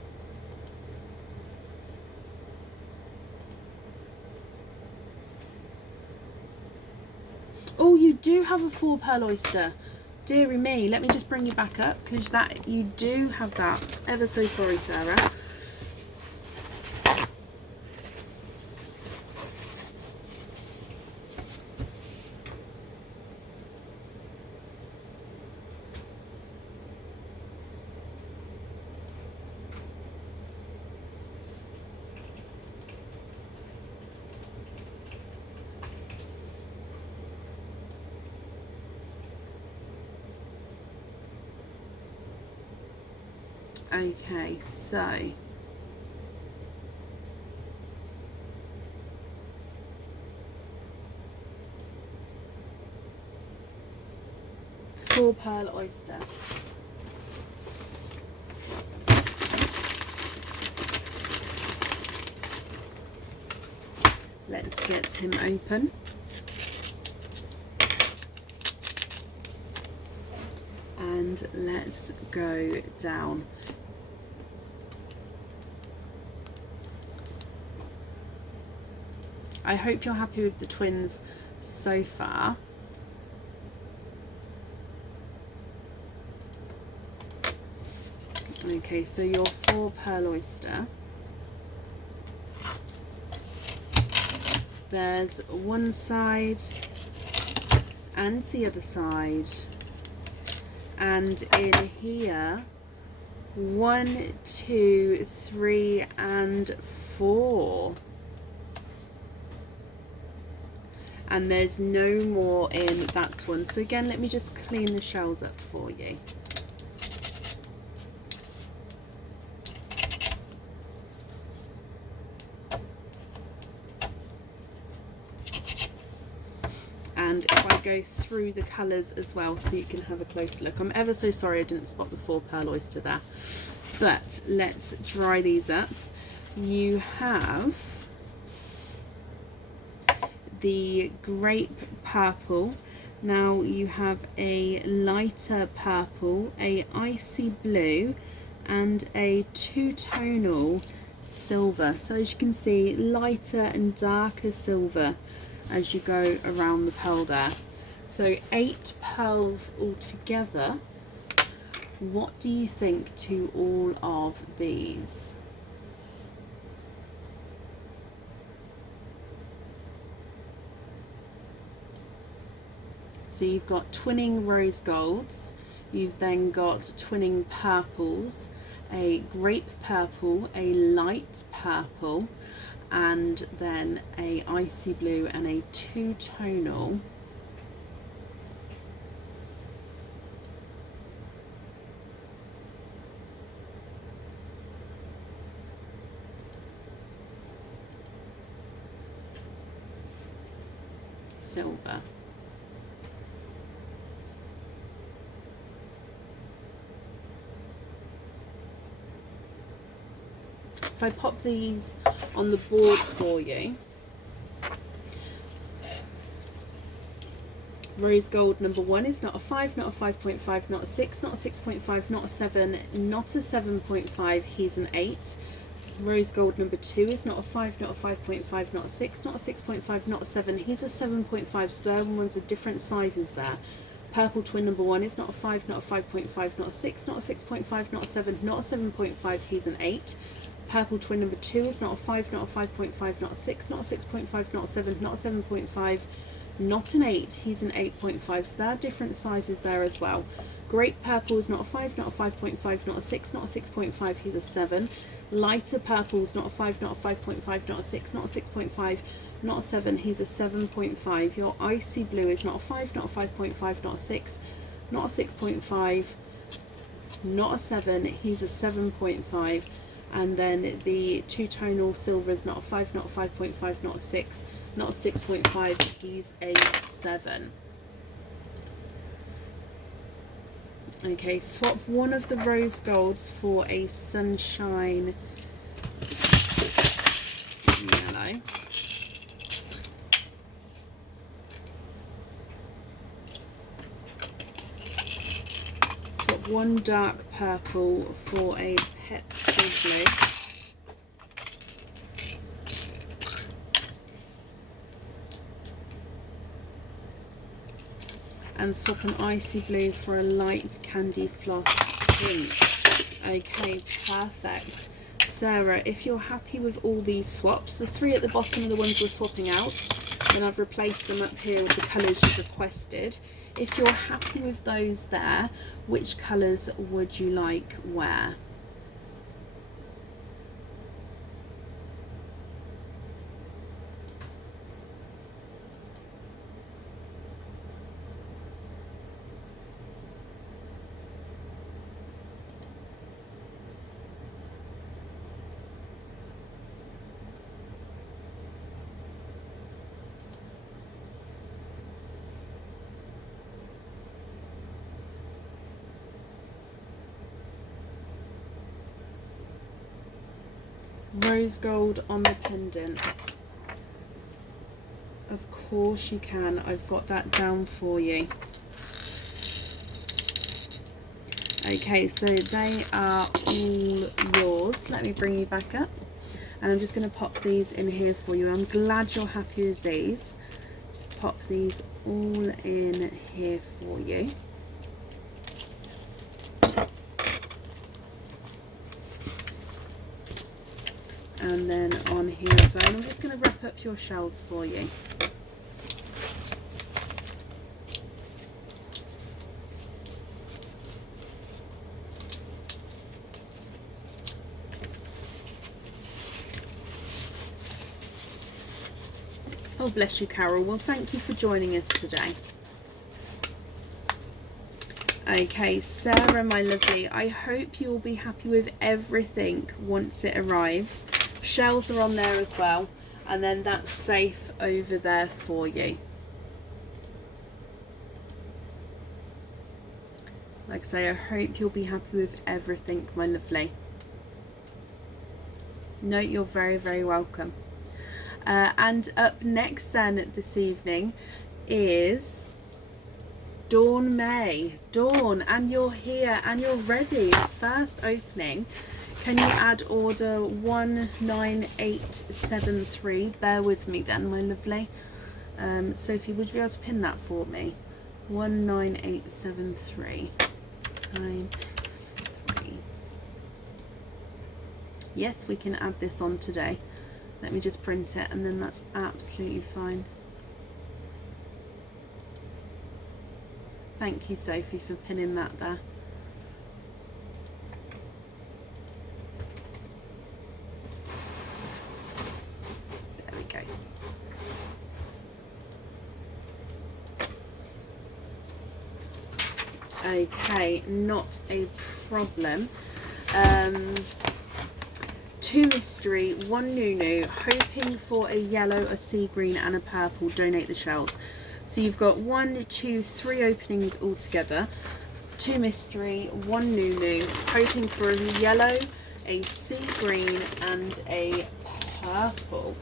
Oh, you do have a 4 pearl oyster. Dearie me, let me just bring you back up, because that you do have that. Ever so sorry, Sarah. Okay, so four pearl oyster. Let's get him open. And let's go down. I hope you're happy with the twins so far. Okay, so your 4 pearl oyster. There's one side and the other side. And in here, 1, 2, 3, and 4. And there's no more in that one. So again, let me just clean the shells up for you. And if I go through the colours as well so you can have a closer look. I'm ever so sorry I didn't spot the 4 pearl oyster there. But let's dry these up. You have the grape purple. Now you have a lighter purple, a icy blue, and a two-tonal silver. So as you can see, lighter and darker silver as you go around the pearl there. So 8 pearls altogether. What do you think to all of these? So you've got twinning rose golds, you've then got twinning purples, a grape purple, a light purple, and then a icy blue and a two-tonal silver. If I pop these on the board for you, rose gold number 1 is not a 5, not a 5.5, not a 6, not a 6.5, not a 7, not a 7.5, he's an 8. Rose gold number 2 is not a 5, not a 5.5, not a 6, not a 6.5, not a 7, he's a 7.5, so their ones are different sizes there. Purple twin number 1 is not a 5, not a 5.5, not a 6, not a 6.5, not a 7, not a 7.5, he's an 8. Purple twin number 2 is not a 5, not a 5.5, not a 6, not a 6.5, not a 7, not a 7.5, not an 8, he's an 8.5, so there are different sizes there as well. Grape purple is not a 5, not a 5.5, not a 6, not a 6.5, he's a 7. Lighter purple is not a 5, not a 5.5, not a 6, not a 6.5, not a 7, he's a 7.5. Your icy blue is not a 5, not a 5.5, not a 6, not a 6.5, not a 7, he's a 7.5. And then the two-tonal silver is not a 5, not a 5.5, not a 6, not a 6.5, he's a 7. Okay, swap one of the rose golds for a sunshine yellow. Swap one dark purple for a petrol blue. And swap an icy blue for a light candy floss pink. Okay, perfect. Sarah, if you're happy with all these swaps, the 3 at the bottom are the ones we're swapping out, and I've replaced them up here with the colours you've requested. If you're happy with those there, which colours would you like where? Rose gold on the pendant. Of course you can. I've got that down for you. Okay, so they are all yours. Let me bring you back up. And I'm just going to pop these in here for you. I'm glad you're happy with these. Pop these all in here for you. And then on here as well. And I'm just going to wrap up your shells for you. Oh, bless you, Carol. Well, thank you for joining us today. Okay, Sarah, my lovely, I hope you'll be happy with everything once it arrives. Shells are on there as well, and then that's safe over there for you. Like I say, I hope you'll be happy with everything, my lovely. No, you're very, very welcome. And up next then this evening is Dawn May. Dawn, and you're here and you're ready. First opening. Can you add order 19873? Bear with me then, my lovely. Sophie, would you be able to pin that for me? 19873. 973. Yes, we can add this on today. Let me just print it and then that's absolutely fine. Thank you, Sophie, for pinning that there. There we go. Okay, not a problem. 2 mystery, 1 Nunu, hoping for a yellow, a sea green and a purple. Donate the shells. So you've got 1, 2, 3 openings all together. 2 mystery, 1 Nunu, hoping for a yellow, a sea green and a purple.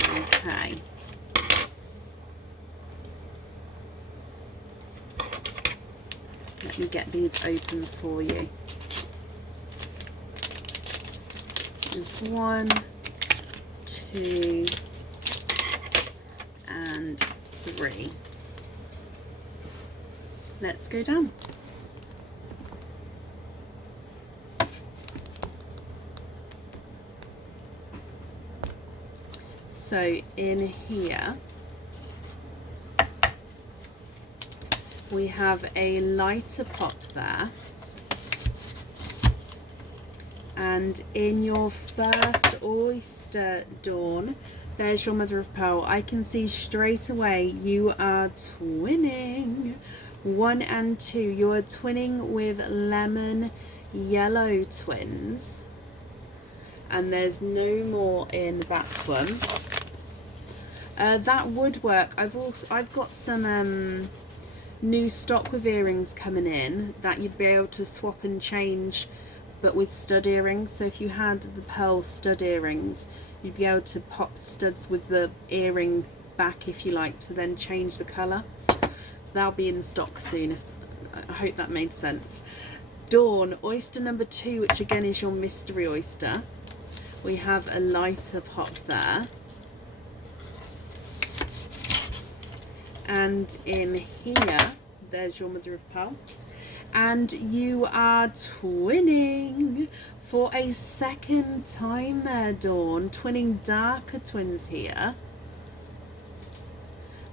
Okay. Let me get these open for you. There's 1, 2, and 3. Let's go down. So in here we have a lighter pop there, and in your first oyster, Dawn, there's your mother of pearl. I can see straight away you are twinning 1 and 2. You are twinning with lemon yellow twins, and there's no more in that one. That would work. I've got some new stock with earrings coming in that you'd be able to swap and change, but with stud earrings. So if you had the pearl stud earrings, you'd be able to pop the studs with the earring back if you like, to then change the colour. So that'll be in stock soon. I hope that made sense. Dawn, oyster number 2, which again is your mystery oyster. We have a lighter pop there. And in here, there's your mother of pearl. And you are twinning for a second time there, Dawn. Twinning darker twins here.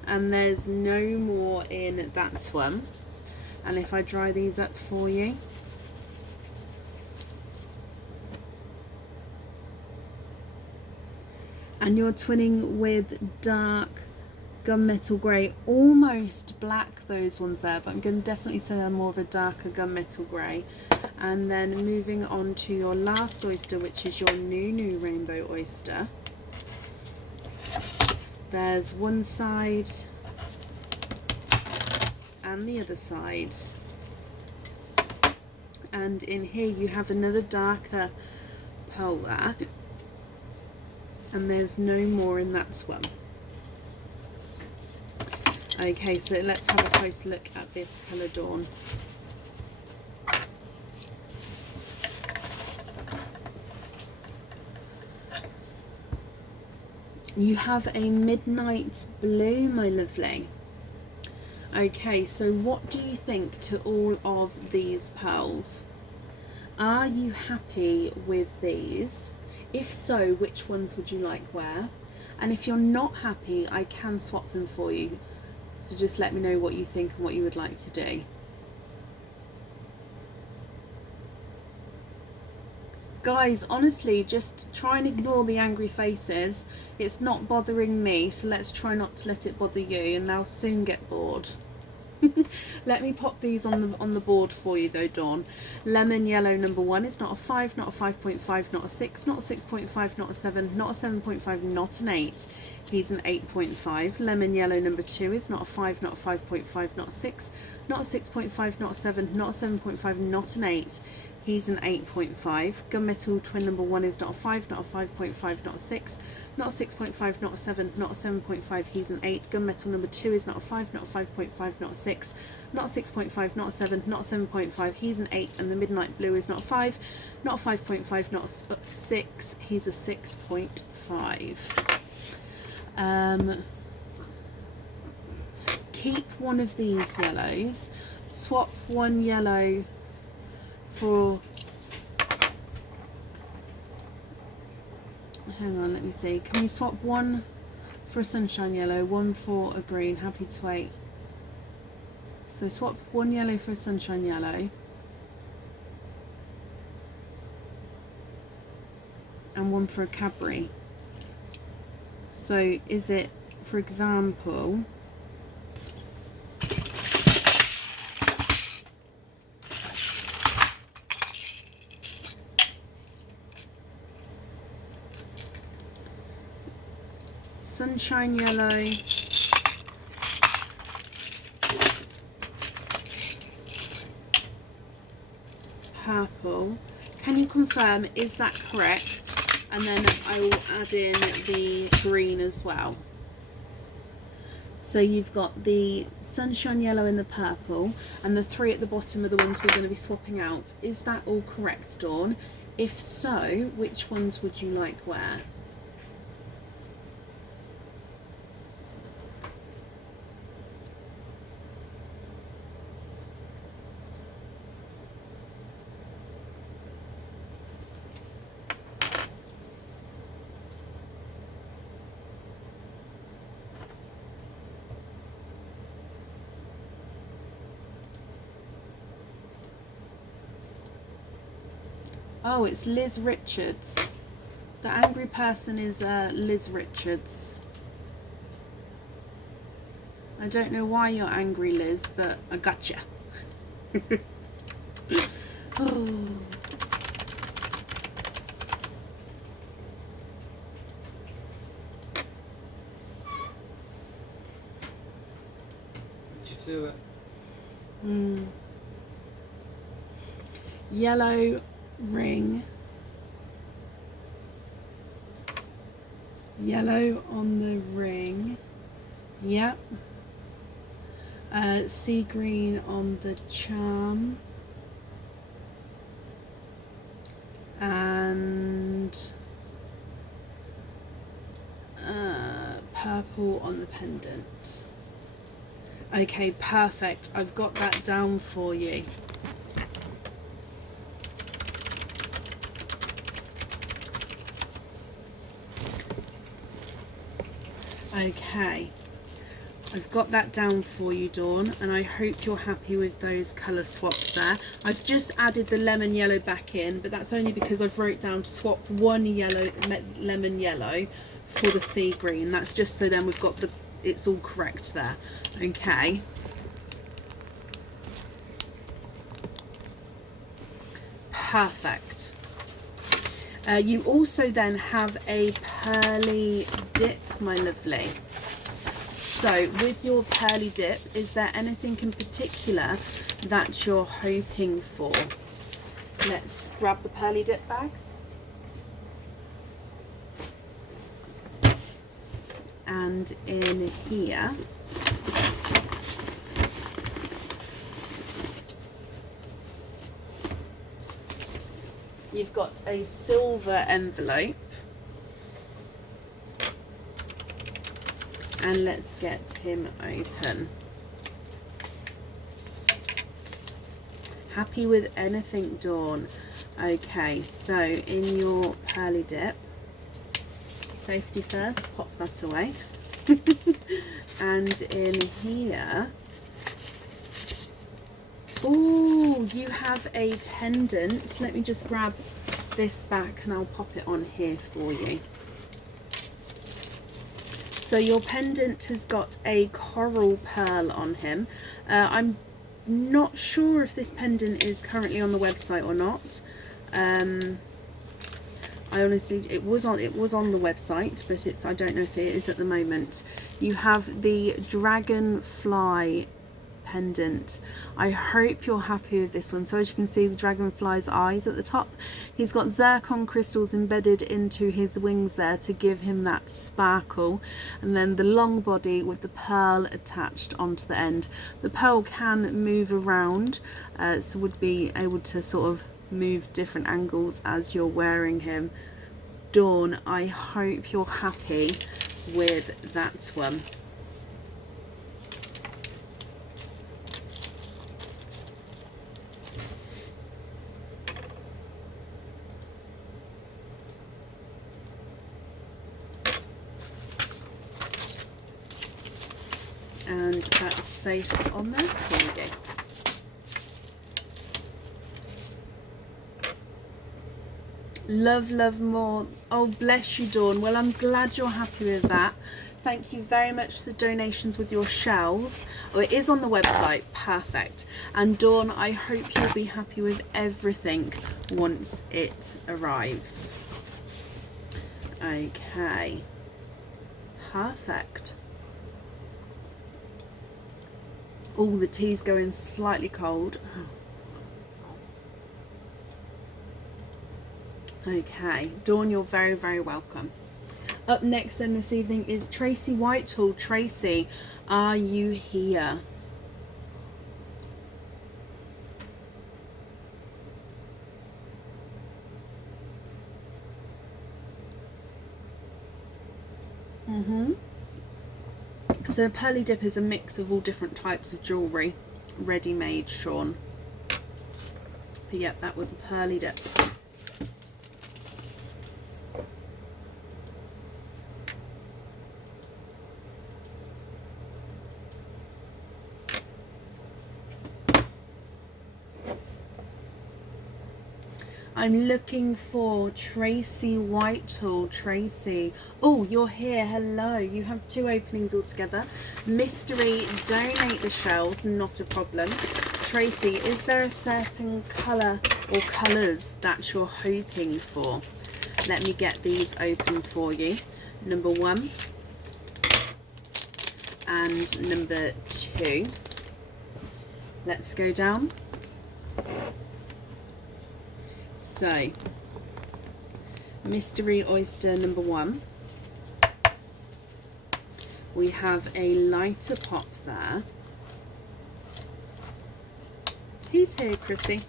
And there's no more in that one. And if I dry these up for you. And you're twinning with dark gunmetal grey, almost black, those ones there, but I'm going to definitely say they're more of a darker gunmetal grey. And then moving on to your last oyster, which is your Nunu rainbow oyster. There's one side and the other side, and in here you have another darker pearl there, and there's no more in that one. Okay, so let's have a close look at this colour, Dawn. You have a midnight blue, my lovely. Okay, so what do you think to all of these pearls? Are you happy with these? If so, which ones would you like where? And if you're not happy, I can swap them for you. So just let me know what you think and what you would like to do. Guys, honestly, just try and ignore the angry faces. It's not bothering me, so let's try not to let it bother you, and they'll soon get bored. Let me pop these on the board for you though, Dawn. Lemon yellow number 1 is not a 5, not a 5.5, not a 6, not a 6.5, not a 7, not a 7.5, not an 8. He's an 8.5. Lemon yellow number 2 is not a 5, not a 5.5, not a 6, not a 6.5, not a 7, not a 7.5, not an 8. He's an 8.5. Gunmetal twin number 1 is not a 5, not a 5.5, not a 6, not a 6.5, not a 7, not a 7.5. He's an 8. Gunmetal number 2 is not a 5, not a 5.5, not a 6, not a 6.5, not a 7, not a 7.5. He's an 8. And the midnight blue is not a 5, not a 5.5, not a 6. He's a 6.5. Keep one of these yellows. Swap one yellow for, hang on, let me see, can we swap one for a sunshine yellow, one for a green? Happy to wait. So swap one yellow for a sunshine yellow and one for a Cadbury. So is it, for example, sunshine yellow, purple? Can you confirm, is that correct? And then I will add in the green as well. So you've got the sunshine yellow and the purple, and the 3 at the bottom are the ones we're going to be swapping out. Is that all correct, Dawn? If so, which ones would you like where? Oh, it's Liz Richards. The angry person is Liz Richards. I don't know why you're angry, Liz, but I gotcha. Oh. Beat you to it. Yellow ring. Yellow on the ring. Yep. Sea green on the charm. And purple on the pendant. Okay, perfect. I've got that down for you. Okay, I've got that down for you, Dawn, and I hope you're happy with those colour swaps there. I've just added the lemon yellow back in, but that's only because I've wrote down to swap one yellow, lemon yellow for the sea green. That's just so then we've got the, it's all correct there. Okay. Perfect. You also then have a pearly dip, my lovely. So with your pearly dip, is there anything in particular that you're hoping for? Let's grab the pearly dip bag. And in here, you've got a silver envelope. And let's get him open. Happy with anything, Dawn? Okay, so in your pearly dip, safety first, pop that away. And in here, oh, you have a pendant. Let me just grab this back and I'll pop it on here for you. So your pendant has got a coral pearl on him. I'm not sure if this pendant is currently on the website or not. I honestly, it was on the website, but I don't know if it is at the moment. You have the dragonfly pendant. I hope you're happy with this one. So as you can see, the dragonfly's eyes at the top. He's got zircon crystals embedded into his wings there to give him that sparkle, and then the long body with the pearl attached onto the end. The pearl can move around, so would be able to sort of move different angles as you're wearing him. Dawn, I hope you're happy with that one. And that's safe on there. There we go. Love, love more. Oh, bless you, Dawn. Well, I'm glad you're happy with that. Thank you very much for the donations with your shells. Oh, it is on the website. Perfect. And Dawn, I hope you'll be happy with everything once it arrives. Okay. Perfect. Oh, the tea's going slightly cold. Okay, Dawn, you're very, very welcome. Up next then this evening is Tracy Whitehall. Tracy, are you here? So a pearly dip is a mix of all different types of jewellery, ready-made, Sean. But yep, that was a pearly dip. I'm looking for Tracy Whitehall. Tracy, oh, you're here. Hello. You have 2 openings altogether. Mystery, donate the shells, not a problem. Tracy, is there a certain colour or colours that you're hoping for? Let me get these open for you. Number 1 and number 2. Let's go down. So, Mystery Oyster number 1. We have a lighter pop there. He's here, Chrissy.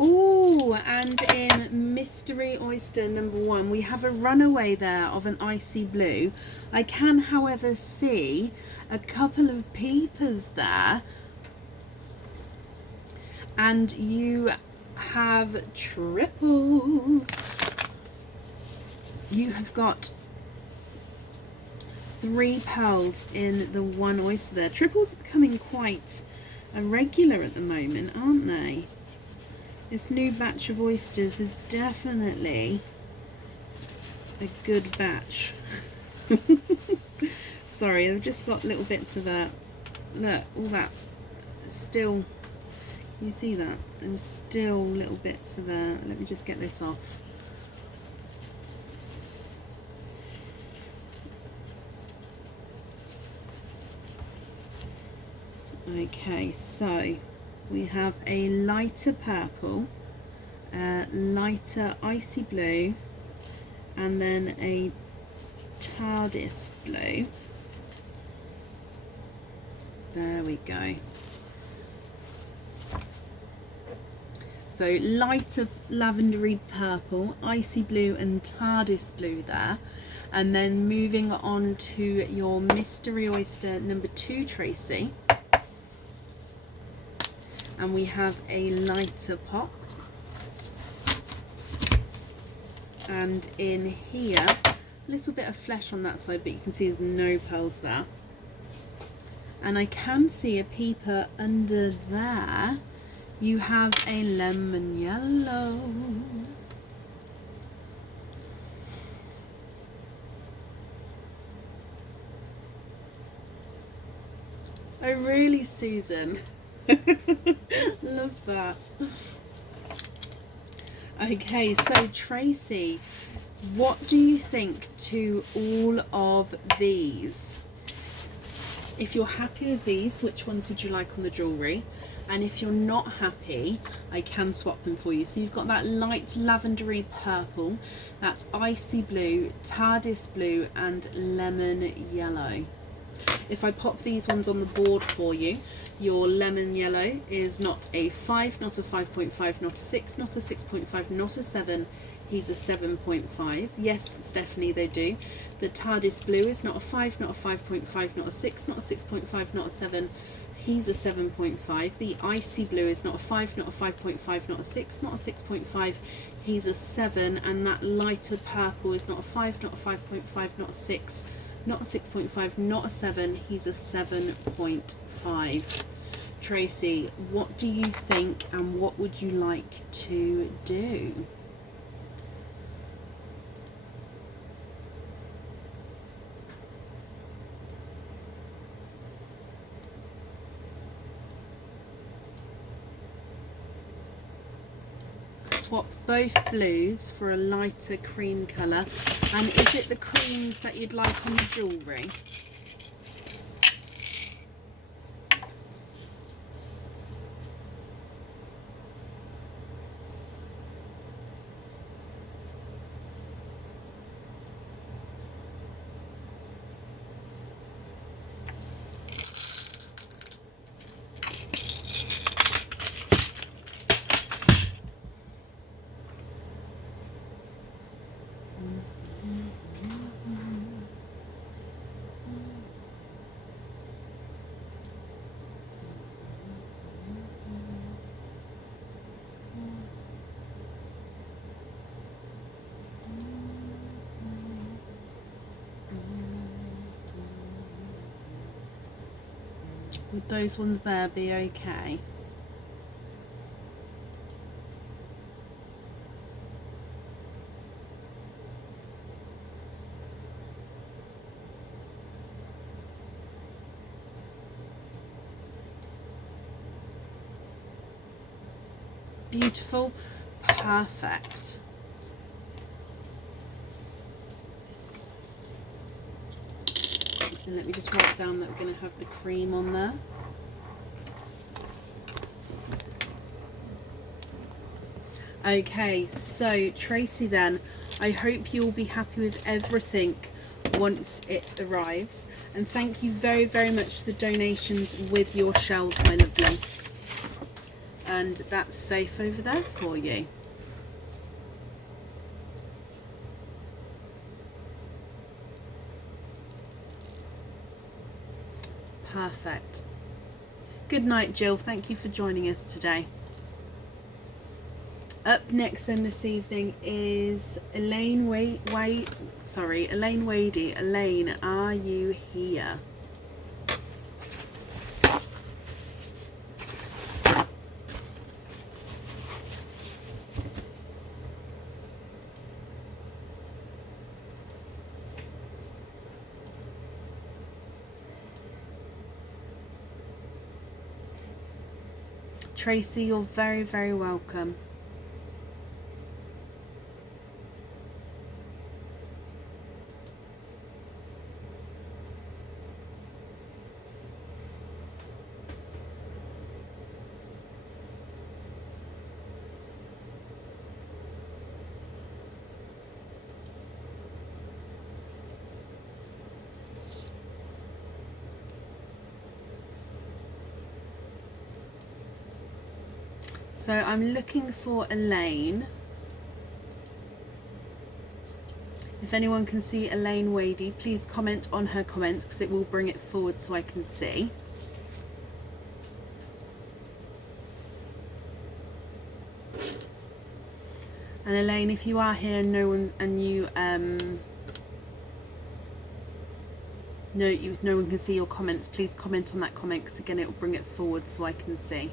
Oh, and in Mystery Oyster number 1, we have a runaway there of an icy blue. I can, however, see a couple of peepers there. And you have triples. You have got 3 pearls in the 1 oyster there. Triples are becoming quite irregular at the moment, aren't they? This new batch of oysters is definitely a good batch. Sorry, I've just got little bits of look, all that still. You see that? There's still little bits of let me just get this off. Okay, so we have a lighter purple, lighter icy blue, and then a TARDIS blue. There we go. So lighter lavendery purple, icy blue and TARDIS blue there. And then moving on to your Mystery Oyster number 2, Tracy. And we have a lighter pop. And in here, a little bit of flesh on that side, but you can see there's no pearls there. And I can see a peeper under there. You have a lemon yellow. Oh really, Susan? Love that. Okay, so Tracy, what do you think to all of these? If you're happy with these, which ones would you like on the jewellery? And if you're not happy, I can swap them for you. So you've got that light lavendery purple, that icy blue, TARDIS blue and lemon yellow. If I pop these ones on the board for you, your lemon yellow is not a 5, not a 5.5, not a 6, not a 6.5, not a 7. He's a 7.5. Yes, Stephanie, they do. The TARDIS blue is not a 5, not a 5.5, not a 6, not a 6.5, not a 7. He's a 7.5. The icy blue is not a 5, not a 5.5, not a 6, not a 6.5. He's a 7. And that lighter purple is not a 5, not a 5.5, not a 6, not a 6.5, not a 7. He's a 7.5. Tracy, what do you think and what would you like to do? Swap both blues for a lighter cream colour. And is it the creams that you'd like on the jewellery? Would those ones there be okay? Beautiful, perfect. And let me just write down that we're going to have the cream on there. Okay, so Tracy then, I hope you'll be happy with everything once it arrives. And thank you very, very much for the donations with your shells, my lovely. And that's safe over there for you. Perfect. Good night, Jill. Thank you for joining us today. Up next then this evening is Elaine Elaine Wadey. Elaine, are you here? Tracy, you're very, very welcome. So I'm looking for Elaine. If anyone can see Elaine Wadey, please comment on her comment because it will bring it forward so I can see. And Elaine, if you are here, no one can see your comments, please comment on that comment because again it will bring it forward so I can see.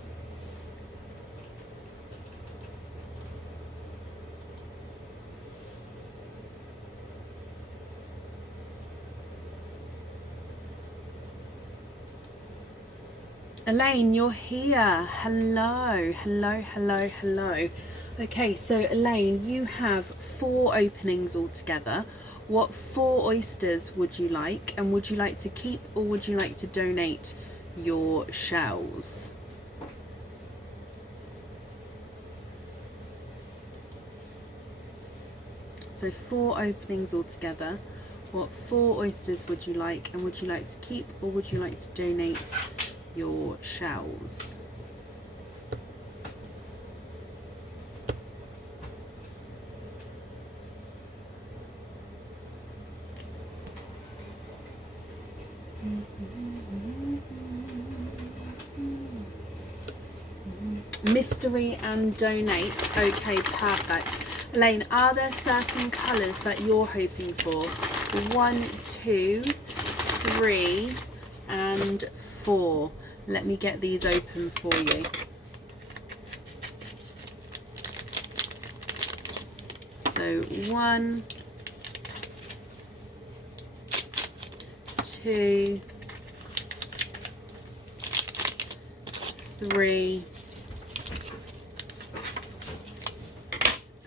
Elaine, you're here. Hello, hello, hello, hello. Okay, so Elaine, you have 4 openings altogether. What 4 oysters would you like? And would you like to keep or would you like to donate your shells? So 4 openings altogether. What 4 oysters would you like? And would you like to keep or would you like to donate your shells? Mystery and donate. Okay, perfect. Elaine, are there certain colours that you're hoping for? 1, 2, 3 and 4. Let me get these open for you. So 1, 2, 3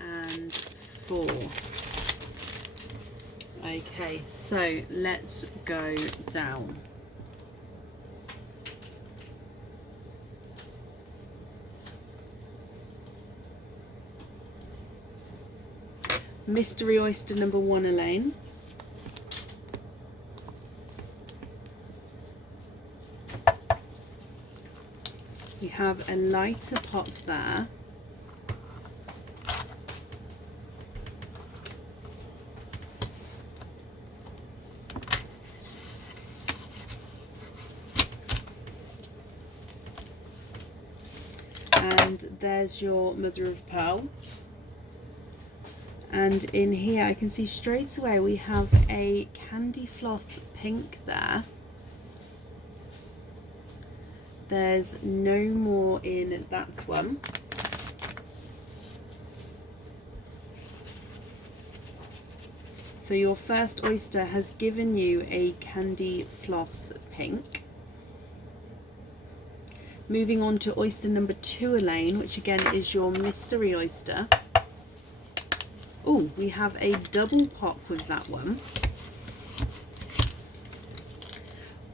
and 4. Okay, so let's go down. Mystery oyster number 1, Elaine. We have a lighter pop there. And there's your mother of pearl. And in here I can see straight away we have a candy floss pink there. There's no more in that one. So your first oyster has given you a candy floss pink. Moving on to oyster number 2, Elaine, which again is your mystery oyster. Oh, we have a double pop with that one.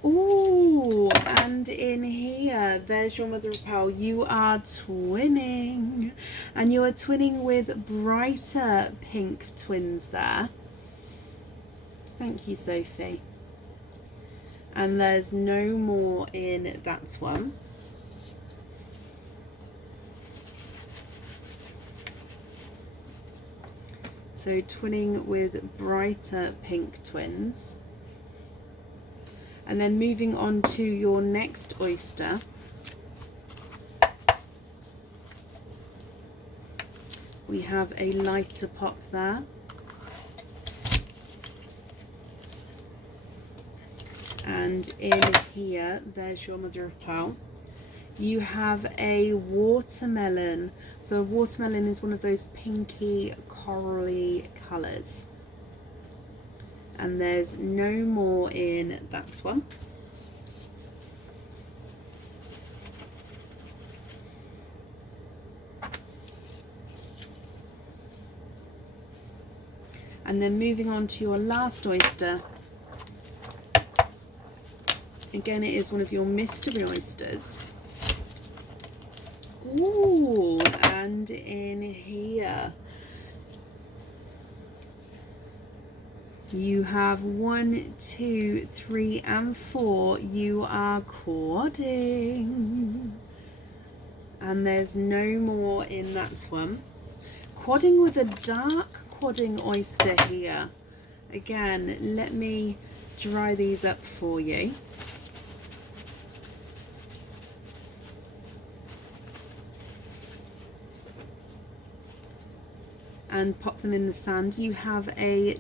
Oh, and in here, there's your mother of pearl. You are twinning, and you are twinning with brighter pink twins there. Thank you, Sophie. And there's no more in that one. So twinning with brighter pink twins. And then moving on to your next oyster. We have a lighter pop there. And in here, there's your mother of pearl. You have a watermelon. So a watermelon is one of those pinky corally colours. And there's no more in that one. And then moving on to your last oyster. Again, it is one of your mystery oysters. Ooh, and in here you have 1, 2, 3 and 4. You are quadding. And there's no more in that one. Quadding with a dark quadding oyster here. Again, let me dry these up for you. And pop them in the sand. You have a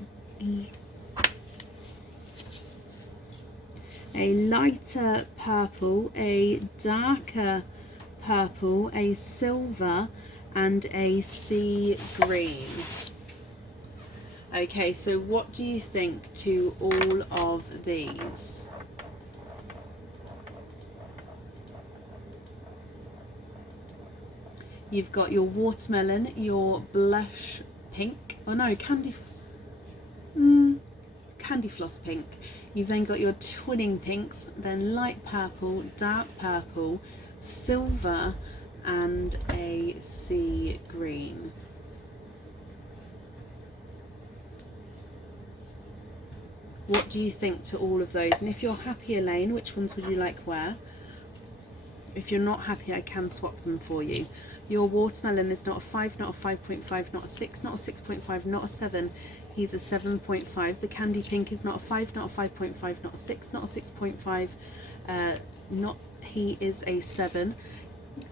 lighter purple, a darker purple, a silver and a sea green. Okay, so what do you think to all of these? You've got your watermelon, your blush pink, oh no, candy floss pink. You've then got your twinning pinks, then light purple, dark purple, silver, and a sea green. What do you think to all of those? And if you're happy, Elaine, which ones would you like where? If you're not happy, I can swap them for you. Your watermelon is not a 5, not a 5.5, not a 6, not a 6.5, not a 7. He's a 7.5. The candy pink is not a 5, not a 5.5, not a 6, not a 6.5. He is a 7.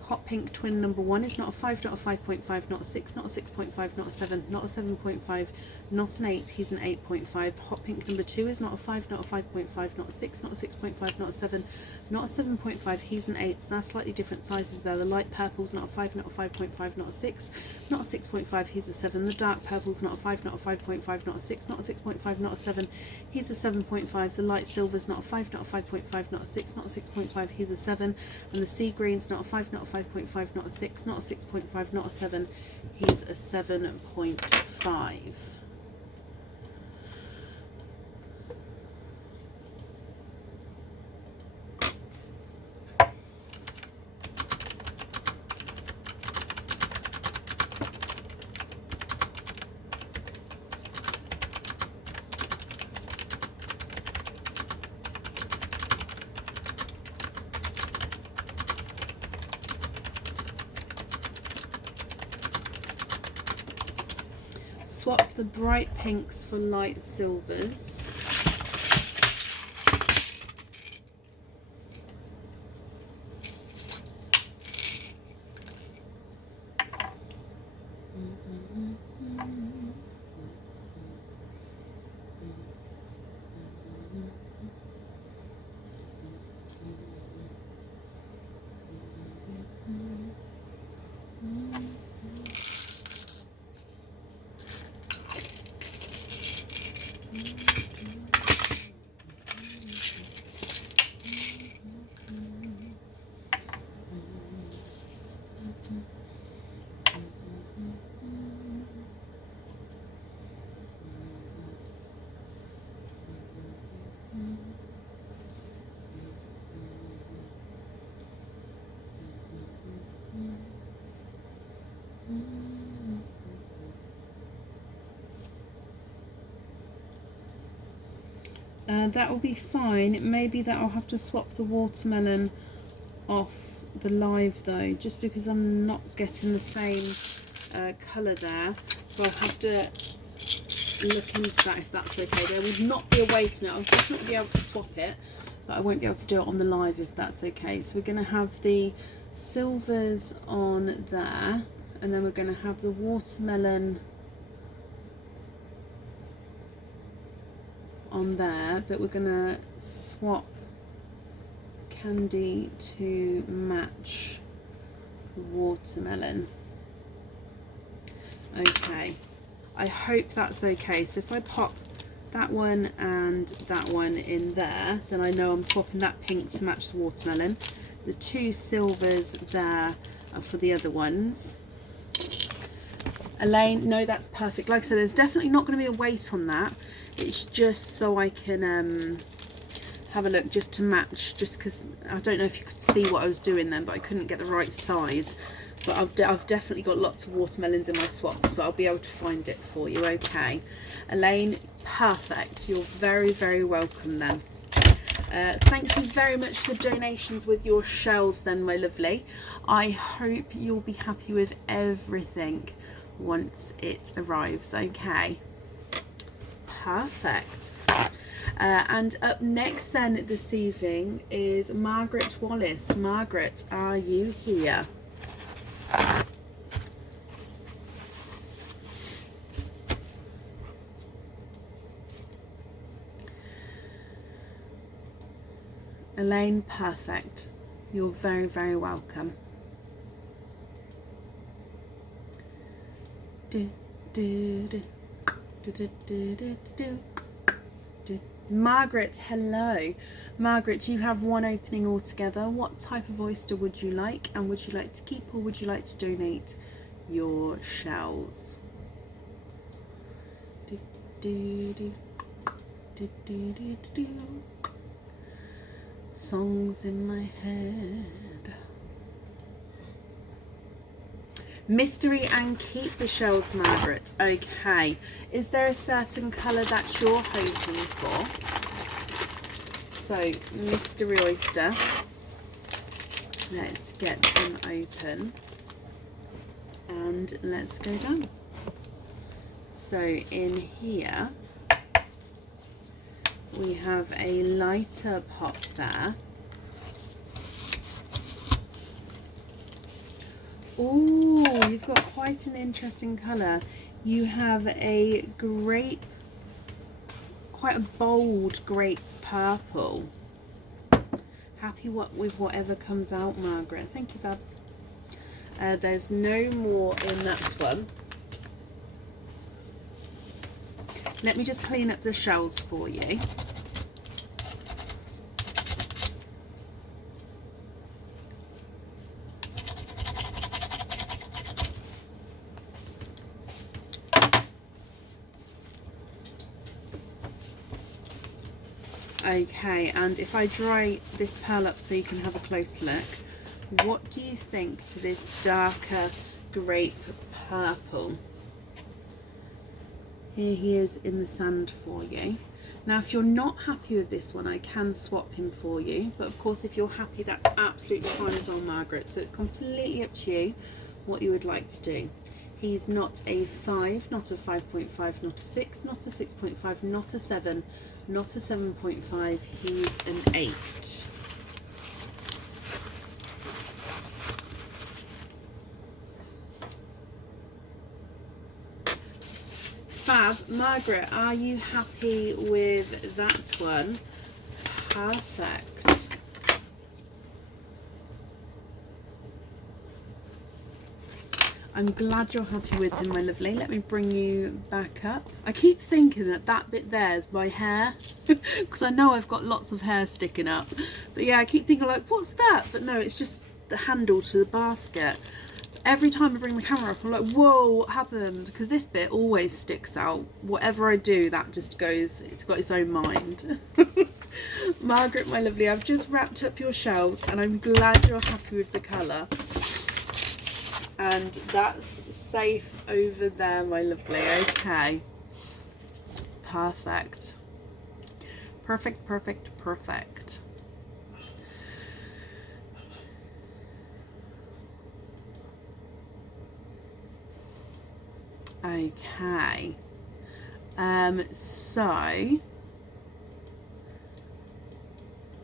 Hot pink twin number 1 is not a 5, not a 5.5, not a 6, not a 6.5, not a 7, not a 7.5, not an 8, he's an 8.5. Hot pink number 2 is not a 5, not a 5.5, not a 6, not a 6.5, not a 7, not a 7.5, he's an 8. So that's slightly different sizes there. The light purple's not a 5, not a 5.5, not a 6, not a 6.5, he's a 7. The dark purple's not a 5, not a 5.5, not a 6, not a 6.5, not a 7, he's a 7.5. The light silver's not a 5, not a 5.5, not a 6, not a 6.5, he's a 7. And the sea green's not a 5, not a 5.5, not a 6, not a 6.5, not a 7, he's a 7.5. Swap the bright pinks for light silvers. That will be fine. It may be that I'll have to swap the watermelon off the live though, just because I'm not getting the same colour there. So I'll have to look into that if that's okay. There would not be a weight on it. I'll definitely be able to swap it, but I won't be able to do it on the live if that's okay. So we're going to have the silvers on there, and then we're going to have the watermelon on there, but we're gonna swap candy to match the watermelon. Okay, I hope that's okay. So if I pop that one and that one in there, then I know I'm swapping that pink to match the watermelon. The two silvers there are for the other ones. Elaine, no, that's perfect. Like I said, there's definitely not going to be a weight on that. It's just so I can have a look just to match, just because I don't know if you could see what I was doing then, but I couldn't get the right size. But I've definitely got lots of watermelons in my swap, so I'll be able to find it for you. Okay, Elaine, perfect. You're very, very welcome then. Thank you very much for the donations with your shells then, my lovely. I hope you'll be happy with everything once it arrives. Okay, perfect. And up next then this evening is Margaret Wallace. Margaret, are you here? Elaine, perfect. You're very, very welcome. Do, do, do, do, do, do, do, do, do, Margaret, hello. Margaret, you have one opening altogether. What type of oyster would you like, and would you like to keep or would you like to donate your shells? Do, do, do. Do, do, do, do, do. Songs in my head. Mystery and keep the shells, Margaret. Okay. Is there a certain colour that you're hoping for? So, mystery oyster. Let's get them open. And let's go down. So, in here, we have a lighter pop there. Oh, you've got quite an interesting colour. You have a grape, quite a bold grape purple. Happy with whatever comes out, Margaret. Thank you, Bab. There's no more in that one. Let me just clean up the shells for you. Okay, and if I dry this pearl up so you can have a close look, what do you think to this darker grape purple? Here he is in the sand for you. Now, if you're not happy with this one, I can swap him for you. But of course, if you're happy, that's absolutely fine as well, Margaret. So it's completely up to you what you would like to do. He's not a 5, not a 5.5, not a 6, not a 6.5, not a 7, not a 7.5. He's an 8. Fab. Margaret, are you happy with that one? Perfect. I'm glad you're happy with him, my lovely. Let me bring you back up. I keep thinking that that bit there is my hair because I know I've got lots of hair sticking up. But yeah, I keep thinking like, what's that? But no, it's just the handle to the basket. Every time I bring the camera up, I'm like, whoa, what happened? Because this bit always sticks out. Whatever I do, that just goes, it's got its own mind. Margaret, my lovely, I've just wrapped up your shells and I'm glad you're happy with the colour. And that's safe over there, my lovely. Okay. Perfect. Perfect, perfect, perfect. Okay. So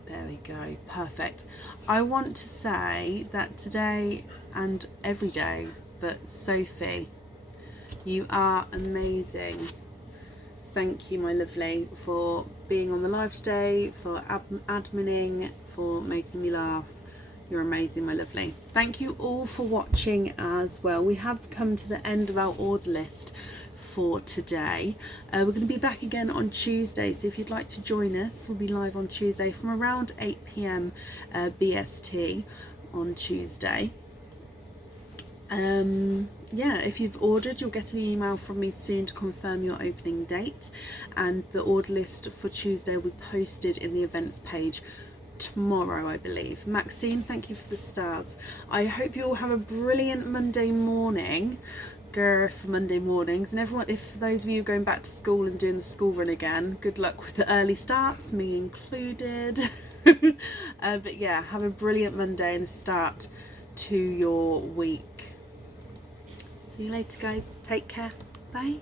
there we go. Perfect. I want to say that today and every day, but Sophie, you are amazing. Thank you, my lovely, for being on the live today, for adminning, for making me laugh. You're amazing, my lovely. Thank you all for watching as well. We have come to the end of our order list for today. We're going to be back again on Tuesday, so if you'd like to join us, we'll be live on Tuesday from around 8 p.m. BST on Tuesday. Yeah, if you've ordered, you'll get an email from me soon to confirm your opening date, and the order list for Tuesday will be posted in the events page tomorrow, I believe. Maxine, thank you for the stars. I hope you all have a brilliant Monday morning. For Monday mornings, and everyone, if those of you going back to school and doing the school run again, good luck with the early starts, me included. But yeah, have a brilliant Monday and a start to your week. See you later, guys. Take care. Bye.